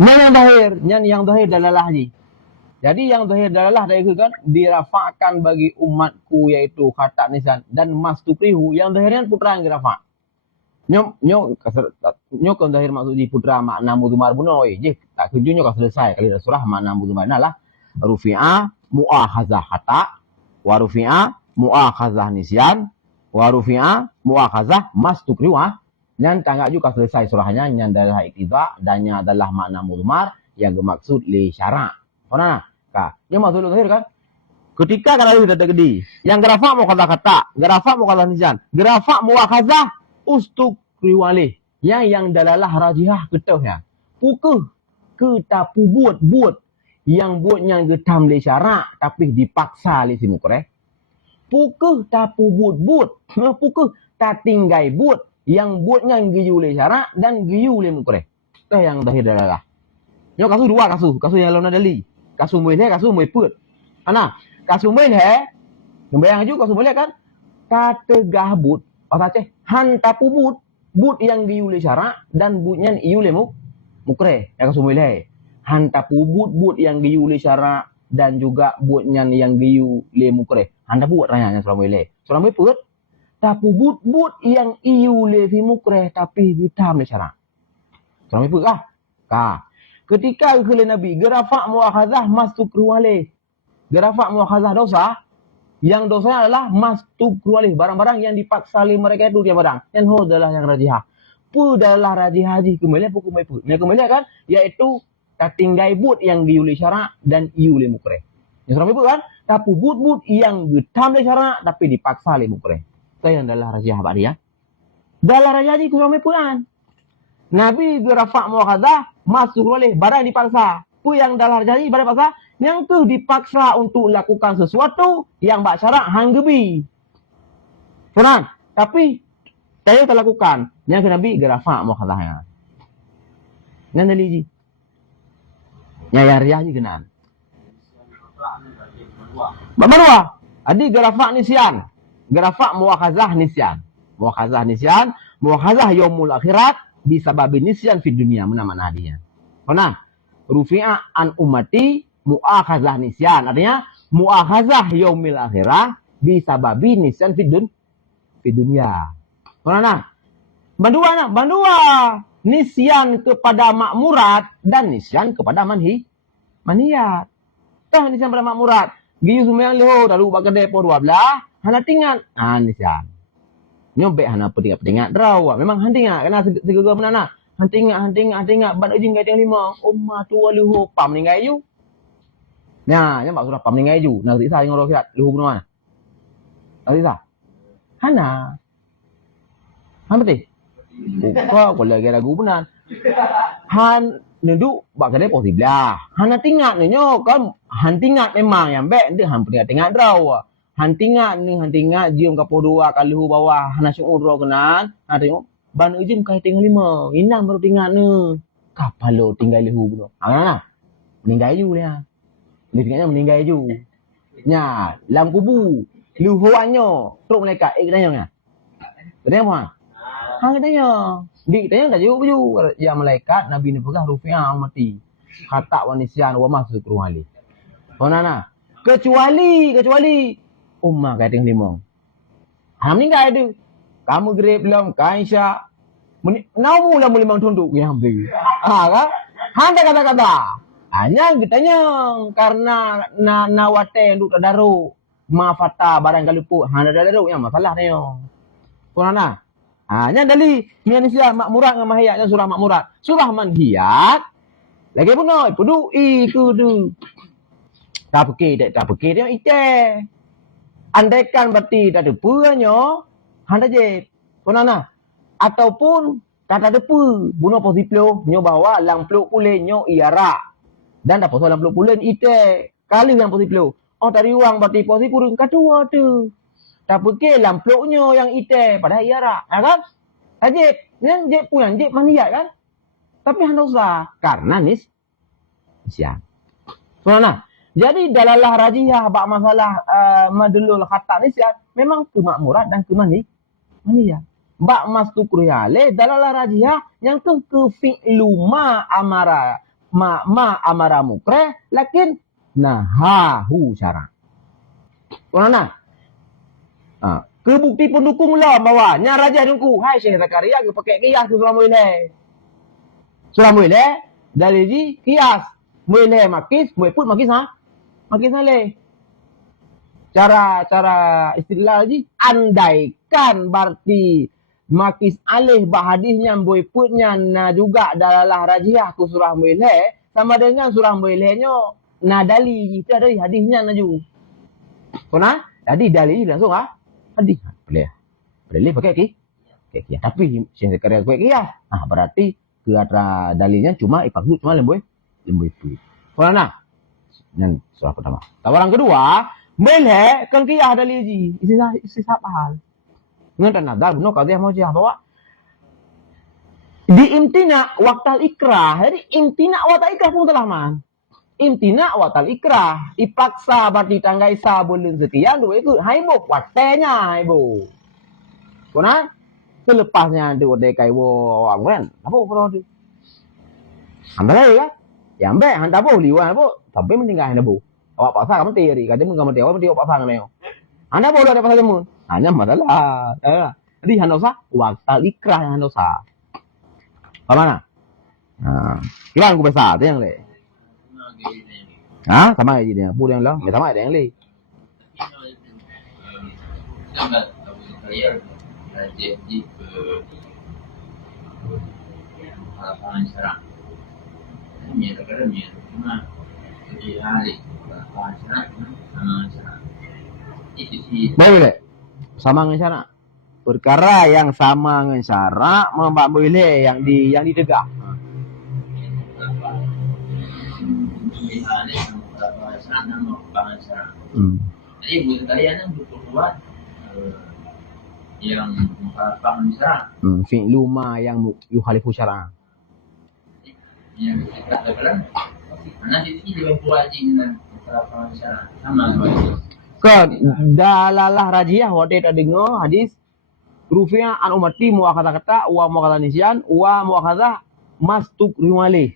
Yang zahir dalalah haji. Jadi yang zahir dalalah dari itu kan dirafakkan bagi umatku yaitu khatak nisan dan mas tuprihu yang zahirnya putra yang dirafak. Nyo kan zahir maksud di putra makna mudumar bunoi. Je tak kejunyo kan selesai kali surah makna mudumar lah rufi'a mu'akhazah khatak wa rufi'a mu'akhazah nisyan wa rufi'a mu'akhazah mas tuprihu. Dan tanggap juga selesai surahnya yang adalah iktidak dan yang adalah makna mudmar yang bermaksud li syarak. Mana? Kah? Yang maksud zahir kan? Ketika kalau sudah terjadi, yang gerafak mau kata-kata, gerafak mau kata nisan, gerafak mau akhazah ustukriwalih. Yang dalalah rajihah ketauhnya. Pukul kita buat yang buatnya getam li syarak tapi dipaksa li si mukreh. Pukul tapu buat, pukul tak tinggai buat yang buatnya giyu le syarak dan giyu le mukreh. Itu yang zahir dalalah. Yo kasus dua kasus yang lawan dali. Kasus boleh, kasus meput. Kasus boleh, membayang juga kasus boleh kan? Kata gahbut, atau han tapu but yang giyu le syarak dan butnya iyu le mukreh. Yang kasus boleh. Han tapu but yang giyu le syarak dan juga butnya yang giyu le mukreh. Han tapu rayanya surah boleh. Surah meput. Tapi but yang iu le fi mukreh tapi hitam le syarak. Surah meput kah? Kah. Ketika khilaf Nabi gerafak muakhazah mastukrualih. Gerafak muakhazah dosa yang dosanya adalah mastukrualih, barang-barang yang dipaksa oleh mereka itu dia barang. Yang adalah yang rajihah. Pu adalah rajihah haji kembali pukul meput. Yang kembali kan yaitu tatinggai but yang iu le syarak dan iu le mukreh. Yang surah meput kan? Tapi but yang hitam le syarak tapi dipaksa oleh mukreh. Yang adalah rajah Pak dia. Dalam rajah di kurang mepuan. Nabi gerafak muakhazah masuk oleh barang dipaksa. Pu yang dalam rajah di barang dipaksa, yang tu dipaksa untuk lakukan sesuatu yang bak syarak hang gebi. Senang. Tapi saya tak lakukan. Yang Nabi gerafak muakhazahnya. Yang dari ji. Yang rajah di kenan. Bagaimana? Adi gerafak nisyan. Gerafak muakhazah nisyan. Muakhazah yaumul akhirat disebabkan nisyan fi dunia. Mana-mana hadinya. Mana? Rufi'a an ummati muakhazah nisyan. Artinya muakhazah yaumil akhirah disebabkan nisyan fi dunia. Mana? Bandua. Nisyan kepada makmurat dan nisyan kepada manhiyat. Tah nisyan pada makmurat. Giyu sembahyang leho lalu bak kedai po 12. Hana tinggal. Nisyan. Nyobek hana petingat draw. Memang han tinggal kena segera menana. Han tinggal. Ban ujing gai 5. Umma tua leho pam ni gai ju. Nah, yang bak surah pam ni gai ju. Nak risa dengan rokiat leho bunuh mana? Nak risa. Hana. Han betul. Buka kalau lagi ragu benar. Han nunduk bak kedai pos sebelah. Han nak tinggal ni nyo kan. Han tinggal memang yang baik. Dia han pernah tinggal draw. Han tinggal ni han tinggal jium kapur dua kali hu bawah. Han nak syukur draw kenan. Han tengok ban ujim kai tinggal 5. Inang baru tinggal ni. Kapal lo tinggal hu betul. Ah, meninggal ju dia. Dia tinggalnya meninggal ju. Nya, lam kubu. Luhuannya. Teruk malaikat. Katanya nya. Katanya apa? Han katanya. Di katanya dah jauh ju. Ya malaikat Nabi ni pegang rufiah mati. Kata wanisian wa masuk rumah ali. Nana. Kecuali Ummah kata yang 5. Han meninggal tu. Kamu grab belum? Kaisha. Namu lah mulai tunduk yang ambil. Kan? Han tak kata-kata. Hanya kitanya karena na wate duk tadaru. Ma fata barang kaluput. Han ada daru yang masalah dia. Nana. Hanya dali ni Islam makmurat dengan mahiyat dan surah makmurat. Surah manhiyat. Lagi pun noi, pedui kudu. Tak fikir dia ite. Andaikan berarti tak ada puanyo, handa je. Nana. Ataupun kata ada pu, bunuh posiplo nyo bawa lang pluk pulih nyo iara. Dan dapat soalan pluk pulih ite. Kali yang posiplo. Oh tadi uang berarti posiplo kedua tu. Tak fikir lampluknya yang ite pada iara, kan? Ajib, yang jib punya jib manhiyat kan? Tapi hendak usah karena nis siang. Nana. Jadi dalalah rajihah bab masalah madlul khata ni siang memang kemakmurat dan manhiyat. Bab mastukriyale dalalah rajihah yang ke fi'lu ma amara mukreh lakin nahahu syara. Nana. Kebukti pendukung lah bahawa nya raja dengku. Hai Syekh Zakaria ke pakai kias tu surah muileh. Surah muileh dalil ji kias. Muileh makis, muiput makis ha? Makis saleh. Cara istidlal ji andaikan berarti makis alih bah hadisnya muiputnya na juga dalalah rajiah ku surah muileh sama dengan surah muilehnya na dalil ji tu ada hadisnya na ju. Kona? Jadi dalil langsung hadis. Boleh pakai kias. Tapi Syekh Zakaria pakai kias. Berarti keatra dalilnya cuma ipaksud cuma lembu itu. Mana? Yang surah pertama. Tawaran kedua, boleh kan kias dalil ji. Isi hal. Ngan tanadar benar kata mau siapa bawa. Di imtina waktal ikrah. Jadi imtina waktal ikrah pun telah man. Imtina watal ikrah. Ipaksa berarti tanggai sa bulan sekian tu ikut. Haibu watenya haibu. Kena selepasnya tu dekai wo kan. Apa perlu tu? Anda lagi kan? Yang baik anda boleh liwan apa? Tapi meninggal anda bu. Awak paksa kamu teri. Kata menggam mati awak mati awak paksa ngameo. Anda boleh ada pasal jamu. Hanya masalah. Jadi anda usah watal ikrah yang anda usah. Apa mana? Gimana aku besar tu yang le? Sama aja dia. Pur yang lah. Sama ada yang lain. Sangat saya belajar di lapangan serang. Ini kadang-kadang cuma di hari lapangan serang sama serang. Itu sih. Boleh. Sama dengan syarak. Perkara yang sama dengan syarak membak boleh yang ditegak. Jadi buat kalian yang berbuat yang mengharapkan syara. Fi'lu ma yang yukhalifu syara. Yang kita katakan, nanti dia berbuat dengan mengharapkan syara sama. Kan dalalah rajiyah waktu kita dengar hadis rufi'a an umati muakhadha wa muakhadha nisyan wa muakhadha mastuk riwalih.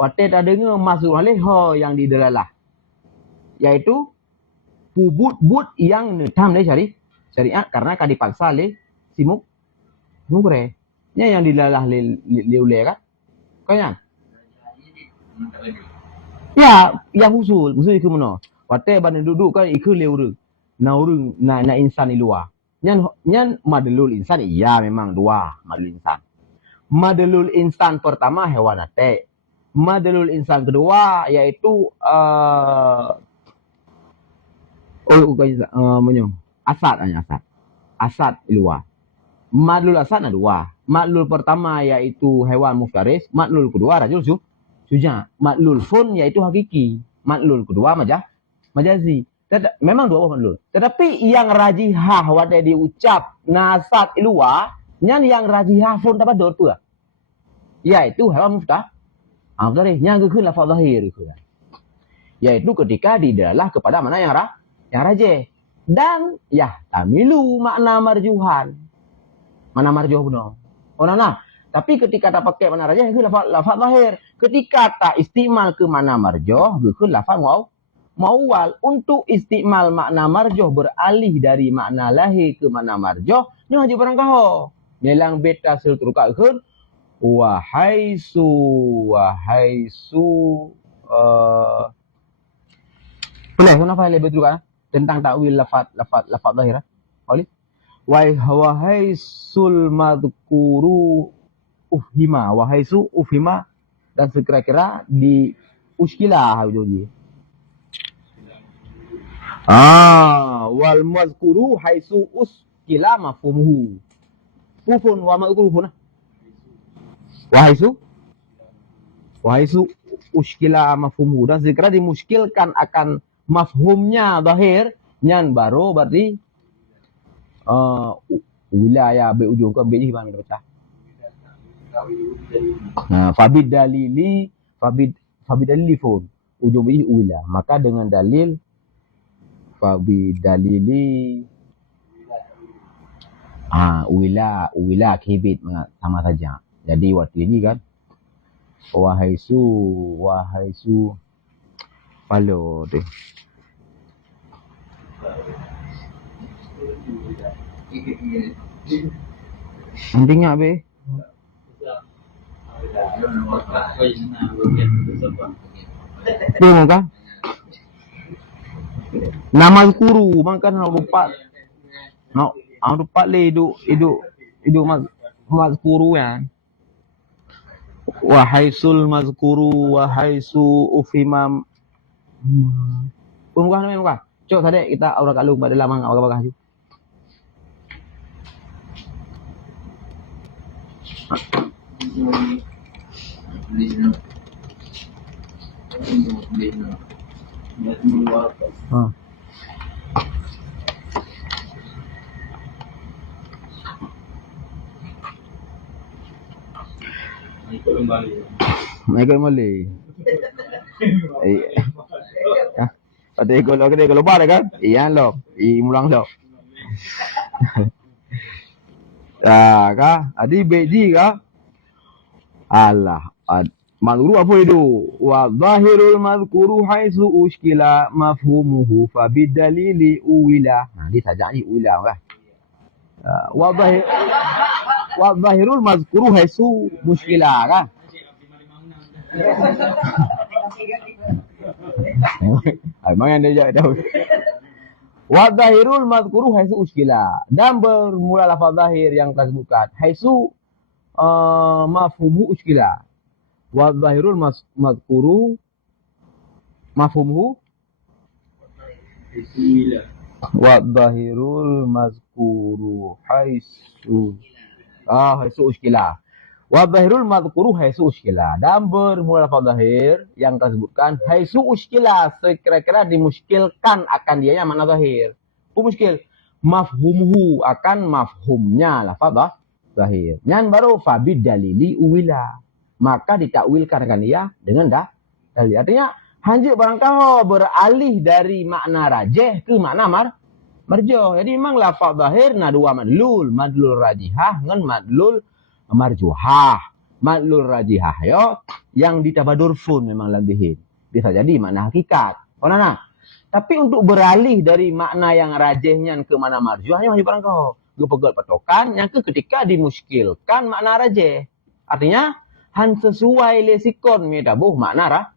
Waktu kita dengar masuk alih yang didalalah. Yaitu but yang netam dari syariat karena kan dipaksa oleh simuk mugre. Nya yang dilalah oleh kan? Kan? Ya, yang usul ke mana? Waktu badan duduk kan ikut leurung. Na insan di luar. Nyan madlul insan iya memang dua madlul insan. Madlul insan pertama hewanate. Madlul insan kedua yaitu asad hanya asad. Asad luar. Madlul asal ada dua. Madlul pertama yaitu hewan muftaris, madlul kedua rajul suja. Madlul fun yaitu hakiki. Madlul kedua majazi. Memang dua madlul. Tetapi yang rajihah wadai diucap nasat ilwa, yang rajihah fun dapat dua pula. Yaitu hewan muftaris. Yang ke lafaz zahir ke. Yaitu ketika didalah kepada mana yang rajih. Dan tamilu makna marjuhan. Mana marjuh benar. Nah. Tapi ketika tak pakai mana rajih itu lafaz zahir. Ketika tak istimal ke mana marjuh, itu lafaz muawwal. Untuk istimal makna marjuh beralih dari makna lahir ke makna marjuh, ni haji barang kau. Melang beta sulturuka ke wahaisu boleh kenapa lebih betul kan tentang takwil lafaz zahir. Boleh? Wahaisul madhkuru ufhima. Wahaisu ufhima. Dan sekira-kira di uskilah jadi. Wal madhkuru haisu uskila mafhumuhu. Ufun wa madhkuru. Wahaisu uskila mafhumuhu. Dan sekira dimuskilkan akan mafhumnya zahir. Nyan baru berarti wilayah berujung ke ambil mana kita baca. Fabid dalili fun ujung bi wilayah. Maka dengan dalil fabid dalili wilayah kibit sama saja. Jadi waktu ini kan wahaisu palo deh. Pentingnya be. Tengok kan? Nama guru makan lupa. Lupa le hidup mazkuru ya. Wahaisul mazkuru wahaisu ufimam. Muka. Cok tadi kita aura kalung pada lama apa kasih. Ikut kembali. Ada kalau bar kan? Iya lo, mulang lo. Adi beji ka? Allah. Madhkuru apa itu? Wa zahirul madhkuru haitsu uskila mafhumuhu fa bidalili uwila. Di saja ni uwila lah. Wa zahirul madhkuru haitsu muskila kan? Memang dia tahu. Wa zahirul madhkuru haitsu uskila. Dan bermula lafaz zahir yang telah disebutkan. Haitsu mafhumuhu uskila. Wa zahirul madhkuru mafhumuhu wa zahirul madhkuru haitsu uskila. Wa zahirul madhkuru haitsu uskila. Dan bermula lafaz zahir yang telah disebutkan haitsu uskila, sekira-kira dimuskilkan akan dia yang makna zahir. Muskil mafhumuhu akan mafhumnya lafaz zahir. Yang baru fabid dalili uwila. Maka ditakwilkan kan dia dengan dalil. Artinya hanjir barang kau beralih dari makna rajih ke makna marjuh. Jadi memang lafaz zahir na dua madlul rajihah dengan madlul marjuhah. Madlul rajihah yang ditabadur fun memang landihin. Bisa jadi makna hakikat. Tapi untuk beralih dari makna yang rajihnya ke makna marjuhnya hanjir barang kau gepegal patokan yang ketika dimuskilkan makna rajih. Artinya han sesuai lesikon metabuh makna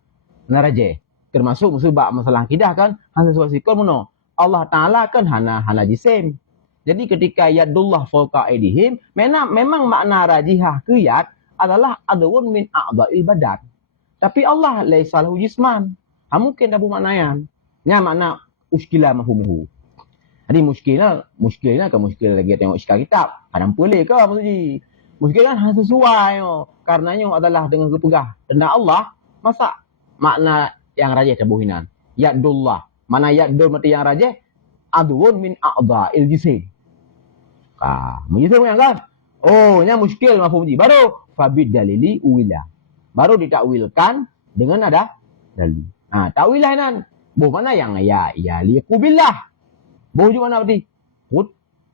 rajih. Termasuk sebab masalah akidah kan han sesuai sikon mono. Allah Taala kan hana jisim. Jadi ketika yadullah fawqa aydihim, memang makna rajihah ke yad adalah adawun min a'dha'il badan. Tapi Allah laisa lahu jisman. Mungkin dabu maknayan. Nya makna uskila mafhumuhu. Jadi muskilnya ke muskil lagi tengok iskal kitab. Kadang boleh ke apa saja. Muskil kan hanya sesuai. Karenanya adalah dengan kepegah. Tentang Allah, masa makna yang rajih tabuhinan. Yadullah. Mana yadul mati yang rajih? Adun min a'dha'il jisim. Menjisim yang kan? Oh, nya muskil mafhum ji. Baru fabid dalili uwila. Baru ditakwilkan dengan ada dalil. Takwilah nan. Boh mana yang ya liqu billah. Boh juga mana berarti?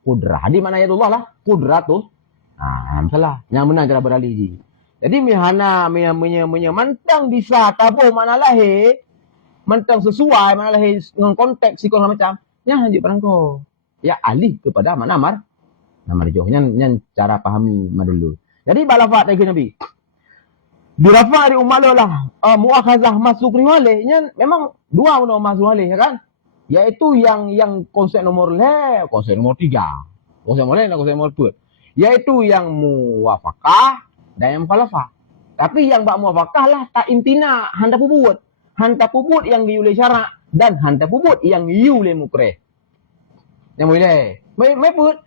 Kudrah. Di mana ayatullah lah? Kudratul. Salah. Yang benar cara berdalil ji. Jadi mihana mentang bisa tabuh mana lahir. Mentang sesuai mana lahir dengan konteks sikon macam. Yang lanjut perangko. Ya alih kepada mana namar jauh. Yang cara pahami dulu. Jadi balafat lagi Nabi. Dirafa di umat lah. Muakhazah masuk riwaleh. Memang dua masuk riwaleh kan. Yaitu yang konsep nomor 3. Konsep nomor 2. Konsep nomor 2. Yaitu yang muwafaqah dan yang mukhalafah. Tapi yang bak muwafaqah lah tak intina handa pubut. Handa pubut yang diulai syarak dan handa pubut yang diulai mukreh. Yang boleh. Mai put.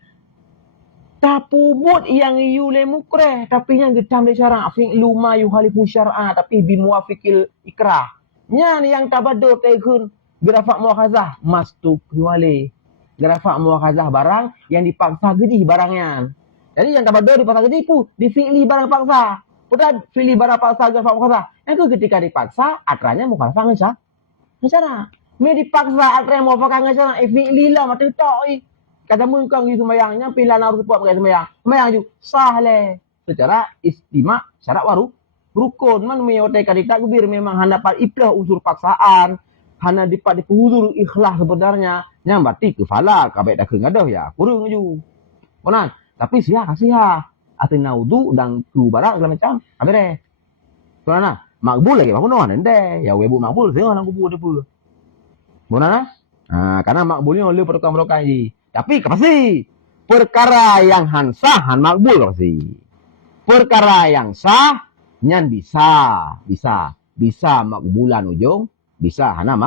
Tak pubut yang diulai mukreh tapi yang gedam di syarak fi'lu ma yuhalifu syar'a tapi bimuwafiqil ikrah. Yang tabadur taikun gerafak muakhazah mastuk riwale. Gerafak muakhazah barang yang dipaksa gedih barangnya. Jadi yang tabadur dipaksa gedih pun di fi'li barang paksa. Putra fi'li barang paksa gerafak muakhazah. Yang ketika dipaksa atranya mukhalafah ngesyara. Me dipaksa atranya muwafaqah ngesyara fi'li lah mati tok. Kata mungkang di sembahyangnya pilihan harus buat pakai sembahyang. Sembahyang ju sah le. Secara istimak syarat waru rukun man meyotai kadita kubir memang hadapan iblah unsur paksaan. Hana dipat dipuhuzur ikhlas sebenarnya. Yang berarti kefala kabeh dah kengadah ya. Kurang ju. Konan, tapi sia kasiha. Atina wudu dan ku barak segala macam. Kabeh. Konan, makbul lagi apa non ende. Ya webu makbul sih orang kubur depu. Konan? Karena makbulnya oleh perkara-perkara ji. Tapi pasti perkara yang han makbul pasti. Perkara yang sah nyan bisa makbulan ujung, bisa hana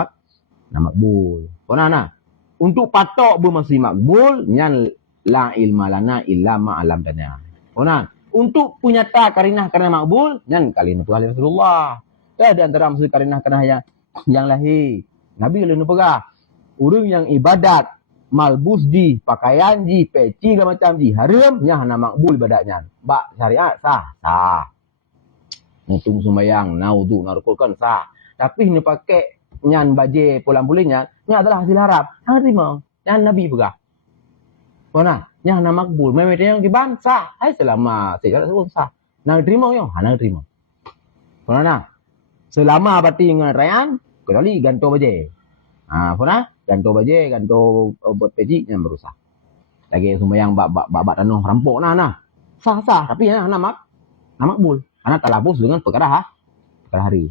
makbul. Konana untuk patok bermasih makbul nyan la ilma lana illa ma alam dana. Konan untuk punya ta karinah karena makbul nyan kalimatu Rasulullah. Ada antara maksud karinah karena yang lahir. Nabi lalu pegah urang yang ibadat malbus di pakaian di peci lah macam di haram nya hana makbul ibadahnya. Bak syariat sah. Ngitung sembahyang, naudu, narukulkan sah. Tapi ni pakai nyan baje pulang-pulingnya, nya adalah hasil harap. Hang terima. Yang Nabi pegah. Kona, nya hana makbul. Memang yang diban sah. Hai selama saya sah. Nang terima yo, hana terima. Kona selama berarti dengan rayan, kecuali ganto baje. Kona ganto baje, ganto buat peci yang berusaha. Lagi sembahyang bak tanung rampok nah. Sah tapi ya hana makbul. Karena talabus dengan perkara hari.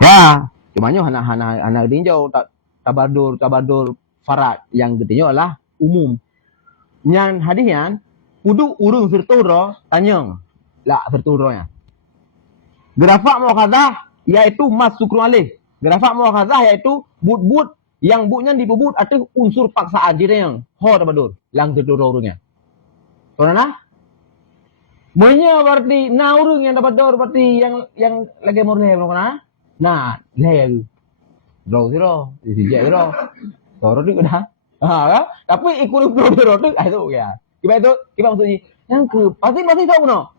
Ya, cumanya hana dinjau tabadur farad yang gedenya adalah umum. Nyan hadisnya kudu urung serturo tanyang. Lah serturonya. Gerafak muakhazah yaitu masukru alih. Gerafak muakhazah yaitu but yang buknya dibubut atau unsur paksaan dia yang tabadur lang terturo urungnya. Karena berarti urung yang tabadur berarti yang lagi murni karena leh draw di sini draw. Toro tu dah. Tapi ikut draw tu itu ya. Kita maksudnya yang ke pasti tahu no.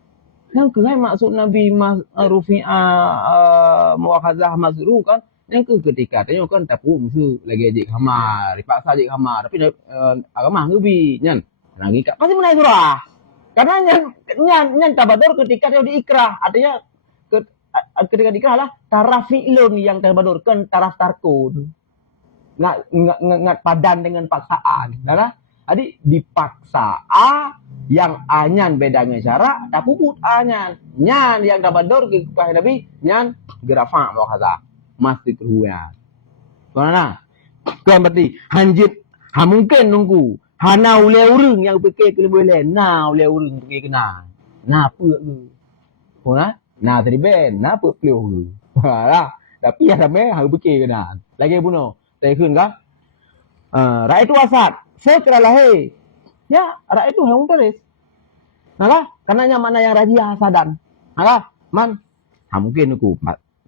Yang ke maksud Nabi Rufi'ah muakhazah mazru kan. Yang ke ketika tanya kan tapu mesti lagi ajak kamar, dipaksa ajak kamar, tapi agama ngebi nyan. Lagi kat pasti menang surah. Karena nyan tabadur ketika dia diikrah, artinya ketika diikrah lah taraf fi'lun yang tabadurkan taraf tarkun. Ngat padan dengan paksaan, dah. Jadi dipaksa yang anyan bedanya cara, tapi put anyan. Nyan yang tabadur kepada Nabi nyan gerafa muakhazah. Masih terhuya. Karena kan berarti hanjit mungkin nunggu hana ule urang yang pakai ke boleh ule urang pakai kena. Apa ke? Ora Nah, tadi ben, nah peluk. Lah, tapi ya sampai hang fikir kena. Lagi bunuh. Saya kun kah? Rakyat itu asat. Saya kira lahir. Ya, rakyat itu hang teris. Nah, karena mana yang rajia sadan. Nah, man. Mungkin aku.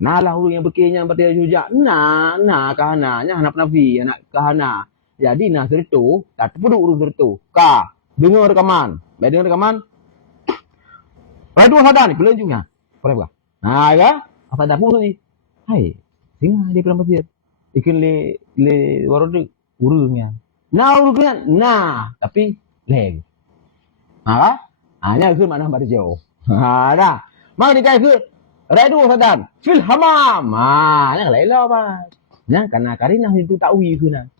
Nah lah orang yang berkiranya bertia jujak. Nah kahananya anak nafi, anak kahana. Jadi nah seritu, tak perlu urus seritu. Dengar rekaman. Baik dengar rekaman. Baik dua sadar ni, pelanjungnya. Berapa? Nah ya, sadar pun ni. Hai, singa dia pelan pasir. Ikan le warung urusnya. Nah urusnya, nah tapi leg. Nah, hanya itu mana baru jauh. Dah. Mak ni kai ke? Raidu sadam fil hamam. Yang lain lah apa? Yang karena karina itu tak uhi ke nak.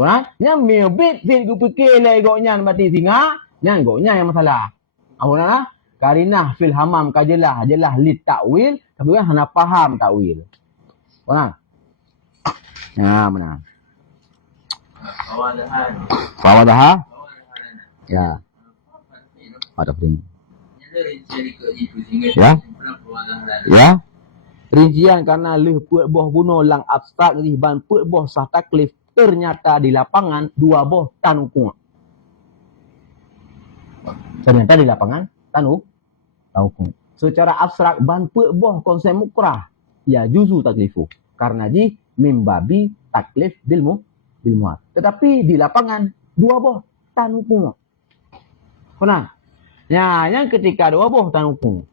Orang yang mebit fit ku fikir le goknya mati singa, yang goknya yang masalah. Apa nak? Karina fil hamam kajelah lit takwil, tapi kan hana faham takwil. Orang. Ya, mana? Fawadaha. Ya. Ada pun. Ya. Ya. Rincian karena leh puat boh bunuh lang abstrak ban puat boh sah taklif ternyata di lapangan dua boh tanukung. Ternyata di lapangan tanukung. Secara abstrak ban puat boh konsep mukrah ya juzu taklifu karena di mimbabi taklif bil muat. Tetapi di lapangan dua boh tanukung. Pernah? Ya, yang ketika dua boh tanukung.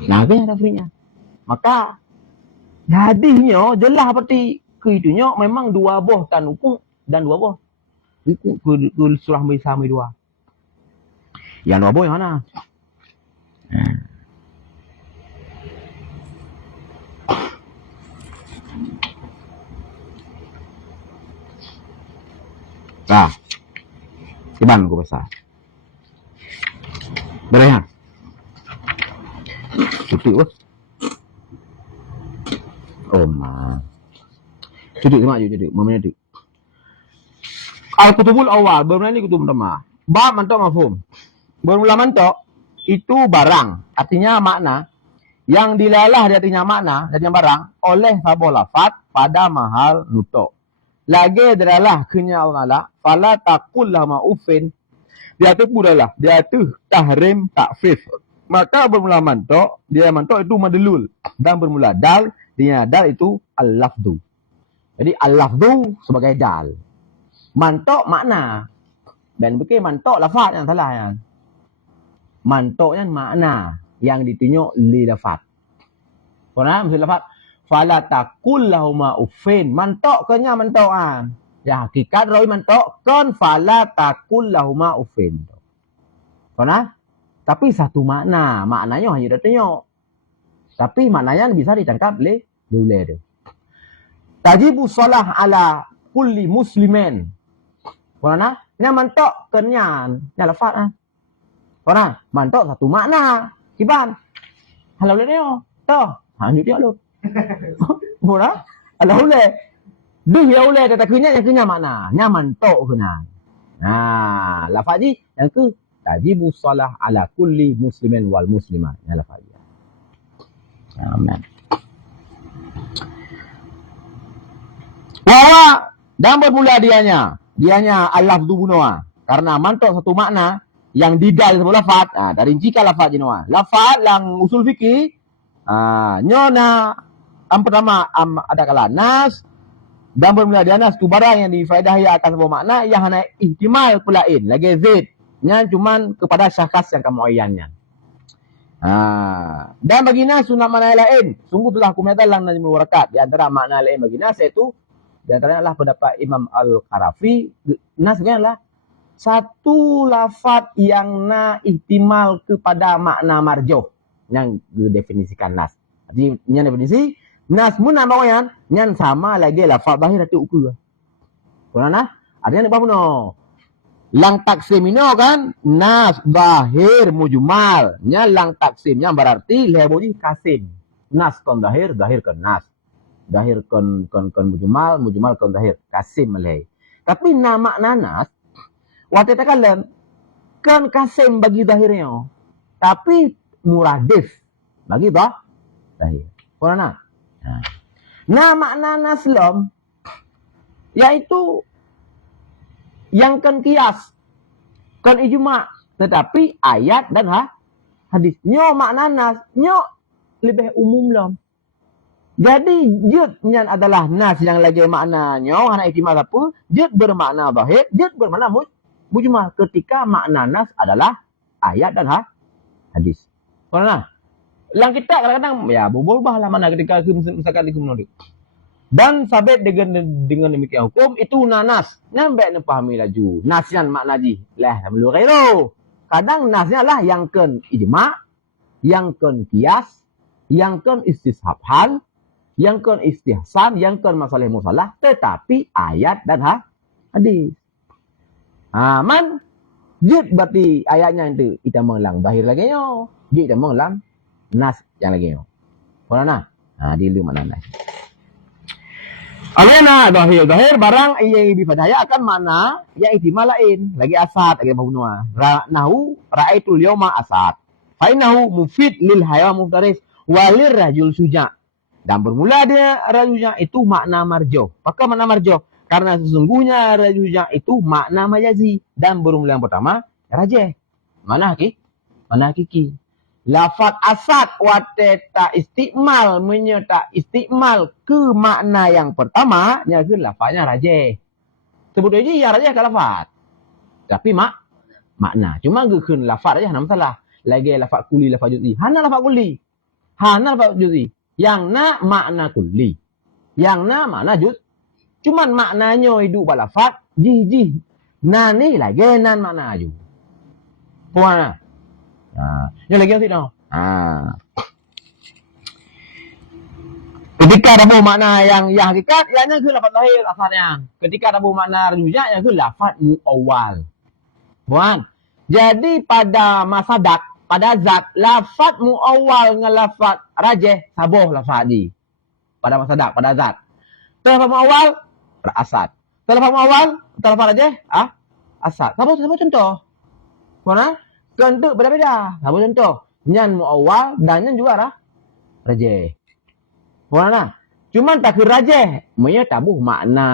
Nah, apa yang referensinya? Maka hadisnya jelas seperti keitunya memang dua boh tanukung dan dua boh ke surah bersama dua. Yang dua boh yang mana? Nah, iban ko besar. Berapa? Cuti wah. Oh ma. Cuti sama cuti. Momennya cuti. Al-Kutubul awal, bermula ni kutub pertama. Ba mantok mafhum. Bermula mantok itu barang, artinya makna yang dilalah di artinya makna dan yang barang oleh sabuh lafaz pada mahal nutuk. Lagi adalah kenya Allah fala taqul lahum uffin. Dia tu pulalah, dia tu tahrim takfif. Maka bermula mantok, dia mantok itu madlul dan bermula dal, dia dal itu al-lafdu. Jadi al-lafdu sebagai dal. Mantok makna. Dan bukan mantok lafaz yang salah ya. Mantoknya makna yang ditunjuk li lafaz. Pernah maksud lafaz fala taqul lahum uffin. Mantok kenya mantok Ya hakikat roi mantok kon fala taqul lahum uffin. Pernah? Tapi satu makna, maknanya hanya ditunjuk. Tapi maknanya bisa ditangkap oleh diulir. Tajibu shalah ala kulli muslimin. Pernah? Nya mantok kenya nya lafaz Pernah? Mantok satu makna. Kiban. Halau le neo. Toh. Lanjut dia lu. Pernah? Halau le. Duh ya le kata kenya yang kenya makna. Nya mantok kena. Nah, lafaz ni yang ke tajibu shalah ala kulli muslimin wal muslimat. Nya lafaz dia. Amin. Wah, dan bermula dianya al-lafdu bunuh. Karena mantok satu makna yang didal sebab lafaz. Dari rincikan lafaz jenua. Lafaz lang usul fikih nyona yang pertama ada kala nas dan bermula dia nas tu barang yang difaidahi akan sebuah makna yang hanya ihtimal pulain lagi zid nya cuman kepada syakhs yang kemuayyannya. Dan bagi nas sunat makna lain sungguh telah kumeta lang najmul warakat di antara makna lain bagi nas itu di antaranya adalah pendapat Imam Al-Qarafi. Nas adalah satu lafaz yang ihtimal kepada makna marjuh yang didefinisikan nas. Jadi yang definisi nas mun nama yang nyan sama lagi lafaz zahir atau ukur. Karena artinya apa puno? Lang taksim ini kan nas zahir mujmal. Nya lang taksimnya berarti lebih kasim. Nas kon zahir, zahir kon nas. Zahir kon mujmal, mujmal kon zahir. Kasim malai. Tapi nama nas waktu takalan kan kasim bagi zahirnya. Tapi muradif. Bagi toh zahir. Mana? Nah, makna naslam yaitu yang kan kias, kan ijma, tetapi ayat dan hadis. Nyo makna nas, nyo lebih umum lah. Jadi judnya adalah nas yang lagi maknanya hana ijma apa? Jud bermakna zahir, jud bermakna mujmal. Ketika makna nas adalah ayat dan hadis. Mana? Yang kita kadang-kadang ya berubah lah mana ketika misalkan di kumno. Dan sabit dengan demikian hukum itu nanas. Nyampe ni pahami laju. Nasyan makna ji. Lah melu khairo. Kadang nasnya lah yang kan ijma, yang kan kias, yang kan istishab hal, yang kan istihsan, yang kan masalah musalah, tetapi ayat dan hadis. Man jid berarti ayatnya itu kita mengelang zahir lagi nyo. Jid kita mengelang nas yang lagi nyo. Mana? Di lu mana nas. Alena zahir barang yang bifadaya akan mana yang ihtimal lain. Lagi asad lagi mabunua. Nahu ra'aitul yawma asad. Fa innahu mufid lil hayawan muftaris walir rajul suja. Dan bermula dia rajulnya itu makna marjo. Maka makna marjo karena sesungguhnya rajulnya itu makna majazi dan bermula yang pertama rajih. Mana hakiki? Lafaz asad wateta istimal menyerta istimal ke makna yang pertama nya ke lafaznya rajih. Sebut aja yang rajih ke lafaz. Tapi makna. Cuma gekeun lafaz aja hana masalah. Lagi lafaz kulli lafaz juz'i. Hana lafaz kulli. Hana lafaz juz'i. Yang na makna kulli. Yang na makna juz. Cuman maknanya hidup pada lafaz jih. Na ni lagi nan makna aju. Puan. Yang lagi nanti dah. Ketika ada makna yang hakikat, ianya ke lafaz zahir asalnya. Ketika ada makna rujak, ianya ke lafaz muawwal. Puan. Jadi pada masadak, pada zat, lafaz muawwal dengan lafaz rajih sabuh lafaz di. Pada masadak, pada zat. Lafaz muawwal asad. Lafaz muawwal, lafaz rajih asad. Sabuh contoh. Puan. Contoh beda-beda. Apa contoh? Nyan muawwal dan nyan juga rajih. Mana? Cuman takun rajih, menyatabuh makna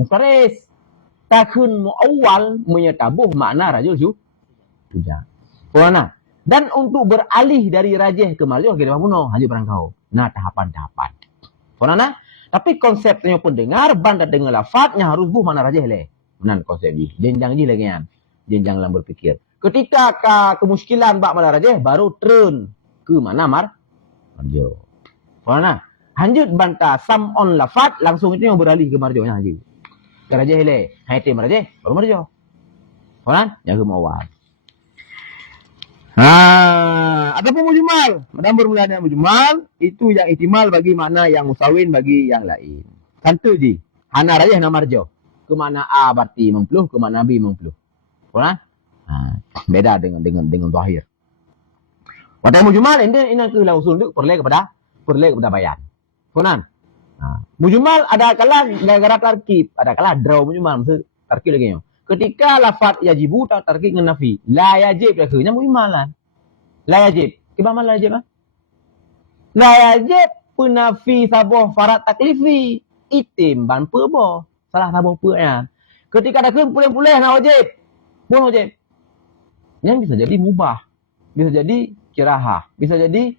muftaris. Takun muawwal menyatabuh makna rajul juga. Mana? Dan untuk beralih dari rajih ke marjuh kita puno hanya berangkau. Nah, tahapan-tahapan. Mana? Tapi konsepnya pendengar banda dengan lafaznya harus buh mana rajih le. Benar konsep ni. Jenjang ni lagi kan. Jenjang dalam berfikir. Ketika kemuskilan bak mana rajih baru turun ke mana marjo. Mana? Lanjut bantah sam on lafaz langsung itu yang beralih ke marjonya haji. Ke rajih le, haite marjih baru marjo. Mana? Yang muawwal. Ataupun mujmal. Madam bermula dengan mujmal itu yang ihtimal bagi makna yang musawin bagi yang lain. Santu ji. Hana rajih na marjo. Ke mana A berarti mempluh, ke mana B mempluh. Mana? Beda dengan zahir. Pada mujmal ini ke usul itu perlu kepada bayan. Punan. Mujmal ada kala gara-gara tarkib, ada kala draw mujmal maksud tarkib lagi nya. Ketika lafaz yajibu tak tarkib dengan nafi, la yajib akhirnya mujmalan. La yajib. Kibama la yajib? La yajib penafi sabuh farat taklifi. Itim ban pe salah sabuh pe nya. Ketika ada pulih-pulih nak wajib. Pun wajib. Yang bisa jadi mubah, bisa jadi kirahah, bisa jadi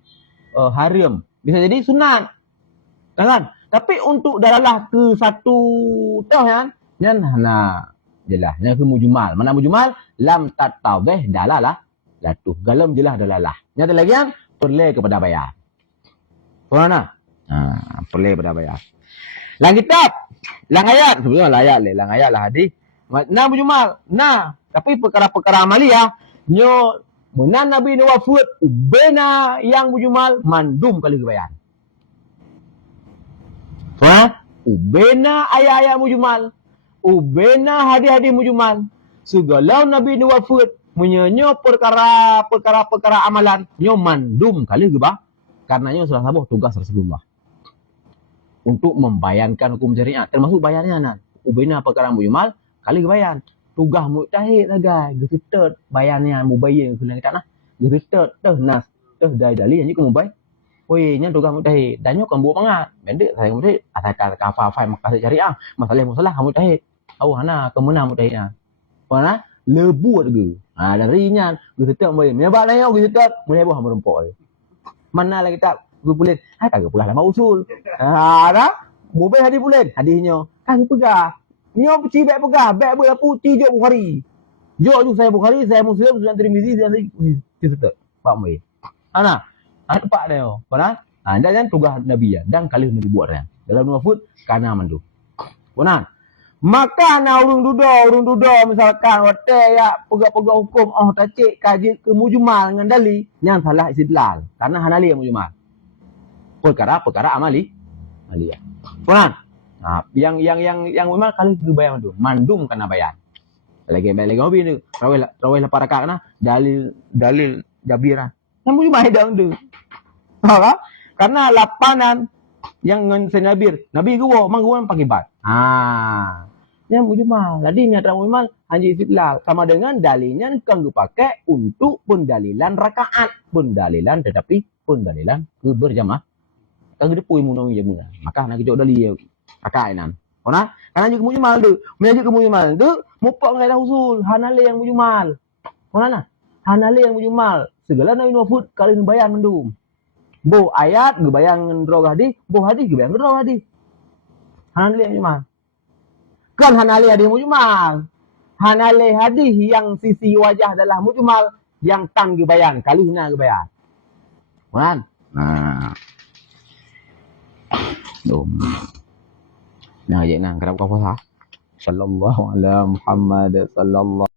haram, bisa jadi sunat. Kan? Tapi untuk dalalah ke satu tau kan? Yang hana jelah, yang ke mujmal. Mana mujmal? Lam tatawih dalalah latuh. Galam jelah dalalah. Yang lagi yang perlu kepada bayar. Mana? Perlu kepada bayar. Lang kitab, lang ayat, sebenarnya lang ayat lah hadis. Nah mujmal, tapi perkara-perkara amaliyah nyo menan Nabi ni wafat ubena yang mujmal mandum kali kebayan. Ubena ayat-ayat mujmal, ubena hadis-hadis mujmal. Segala Nabi ni wafat menyenyo perkara-perkara amalan nyo mandum kali gebah karena nyo salah sabuh tugas Rasulullah untuk membayankan hukum syariat termasuk bayannya ubena perkara mujmal kali kebayan. Tugas mujtahid lah guys. Kita bayannya mubayyin ke kita nah. Gitu nas dari yang kamu baik. Woi, nya tugas mutahid. Danyo kan buat pangat. Mendek saya mutahid. Asal kafa maka saya cari masalah kamu mutahid. Tahu hana kemana mutahidnya. Mana lebu ada ge. Dari nya gitu tak mai. Menyabak lain gitu tak. Menyabak hamba rempok. Mana lagi tak gue pulen. Kagak pula lama usul. Dah. Mobil hadis pulen. Hadisnya kagak pegah. Nyo cibek pegah. Bek bola putih jok Bukhari. Jok saya Bukhari, saya Muslim, Sunan Tirmizi, saya gitu tak. Pak mai. Ana tepat dia. Benar? Dan tugas Nabi ya. Dan kali Nabi buat dia. Dalam Mahfud, kana mandu. Benar? Maka na urung dudo misalkan wate ya pegak-pegak hukum tacik kaji ke mujmal dengan dali yang salah istidlal. Karena hanali yang mujmal. Perkara amali. Ya. Benar? Nah, yang memang kali itu bayang mandum kena bayan. Lagi hobi ni. Rawai la para kana dalil jabiran. Yang mujmal dah undu. Karena lapanan yang ngan senabir. Nabi gua mang pakai bat. Yang mujmal. Jadi niat mujmal hanya istidlal sama dengan dalilnya kan gua pakai untuk pendalilan rakaat, pendalilan tetapi pendalilan berjamaah. Kan gede pui munong jamu. Maka nak jauh dalil rakaat nan. Karena juga mujmal tu. Menuju ke mujmal tu mupak ngai usul hanale yang mujmal. Hanale yang mujmal. Segala nabi Mahfud kali bayan mendum. Bo ayat gebayang roh hadis, bo hadis gebayang roh hadis. Hanale yang mujmal. Kan hanale hadis mujmal. Hanale hadis yang sisi wajah adalah mujmal, yang tang gebayang, kalihna gebayang. Kan? Nah. Nah, je nang kerap kau faham. Sallallahu alaihi Muhammad sallallahu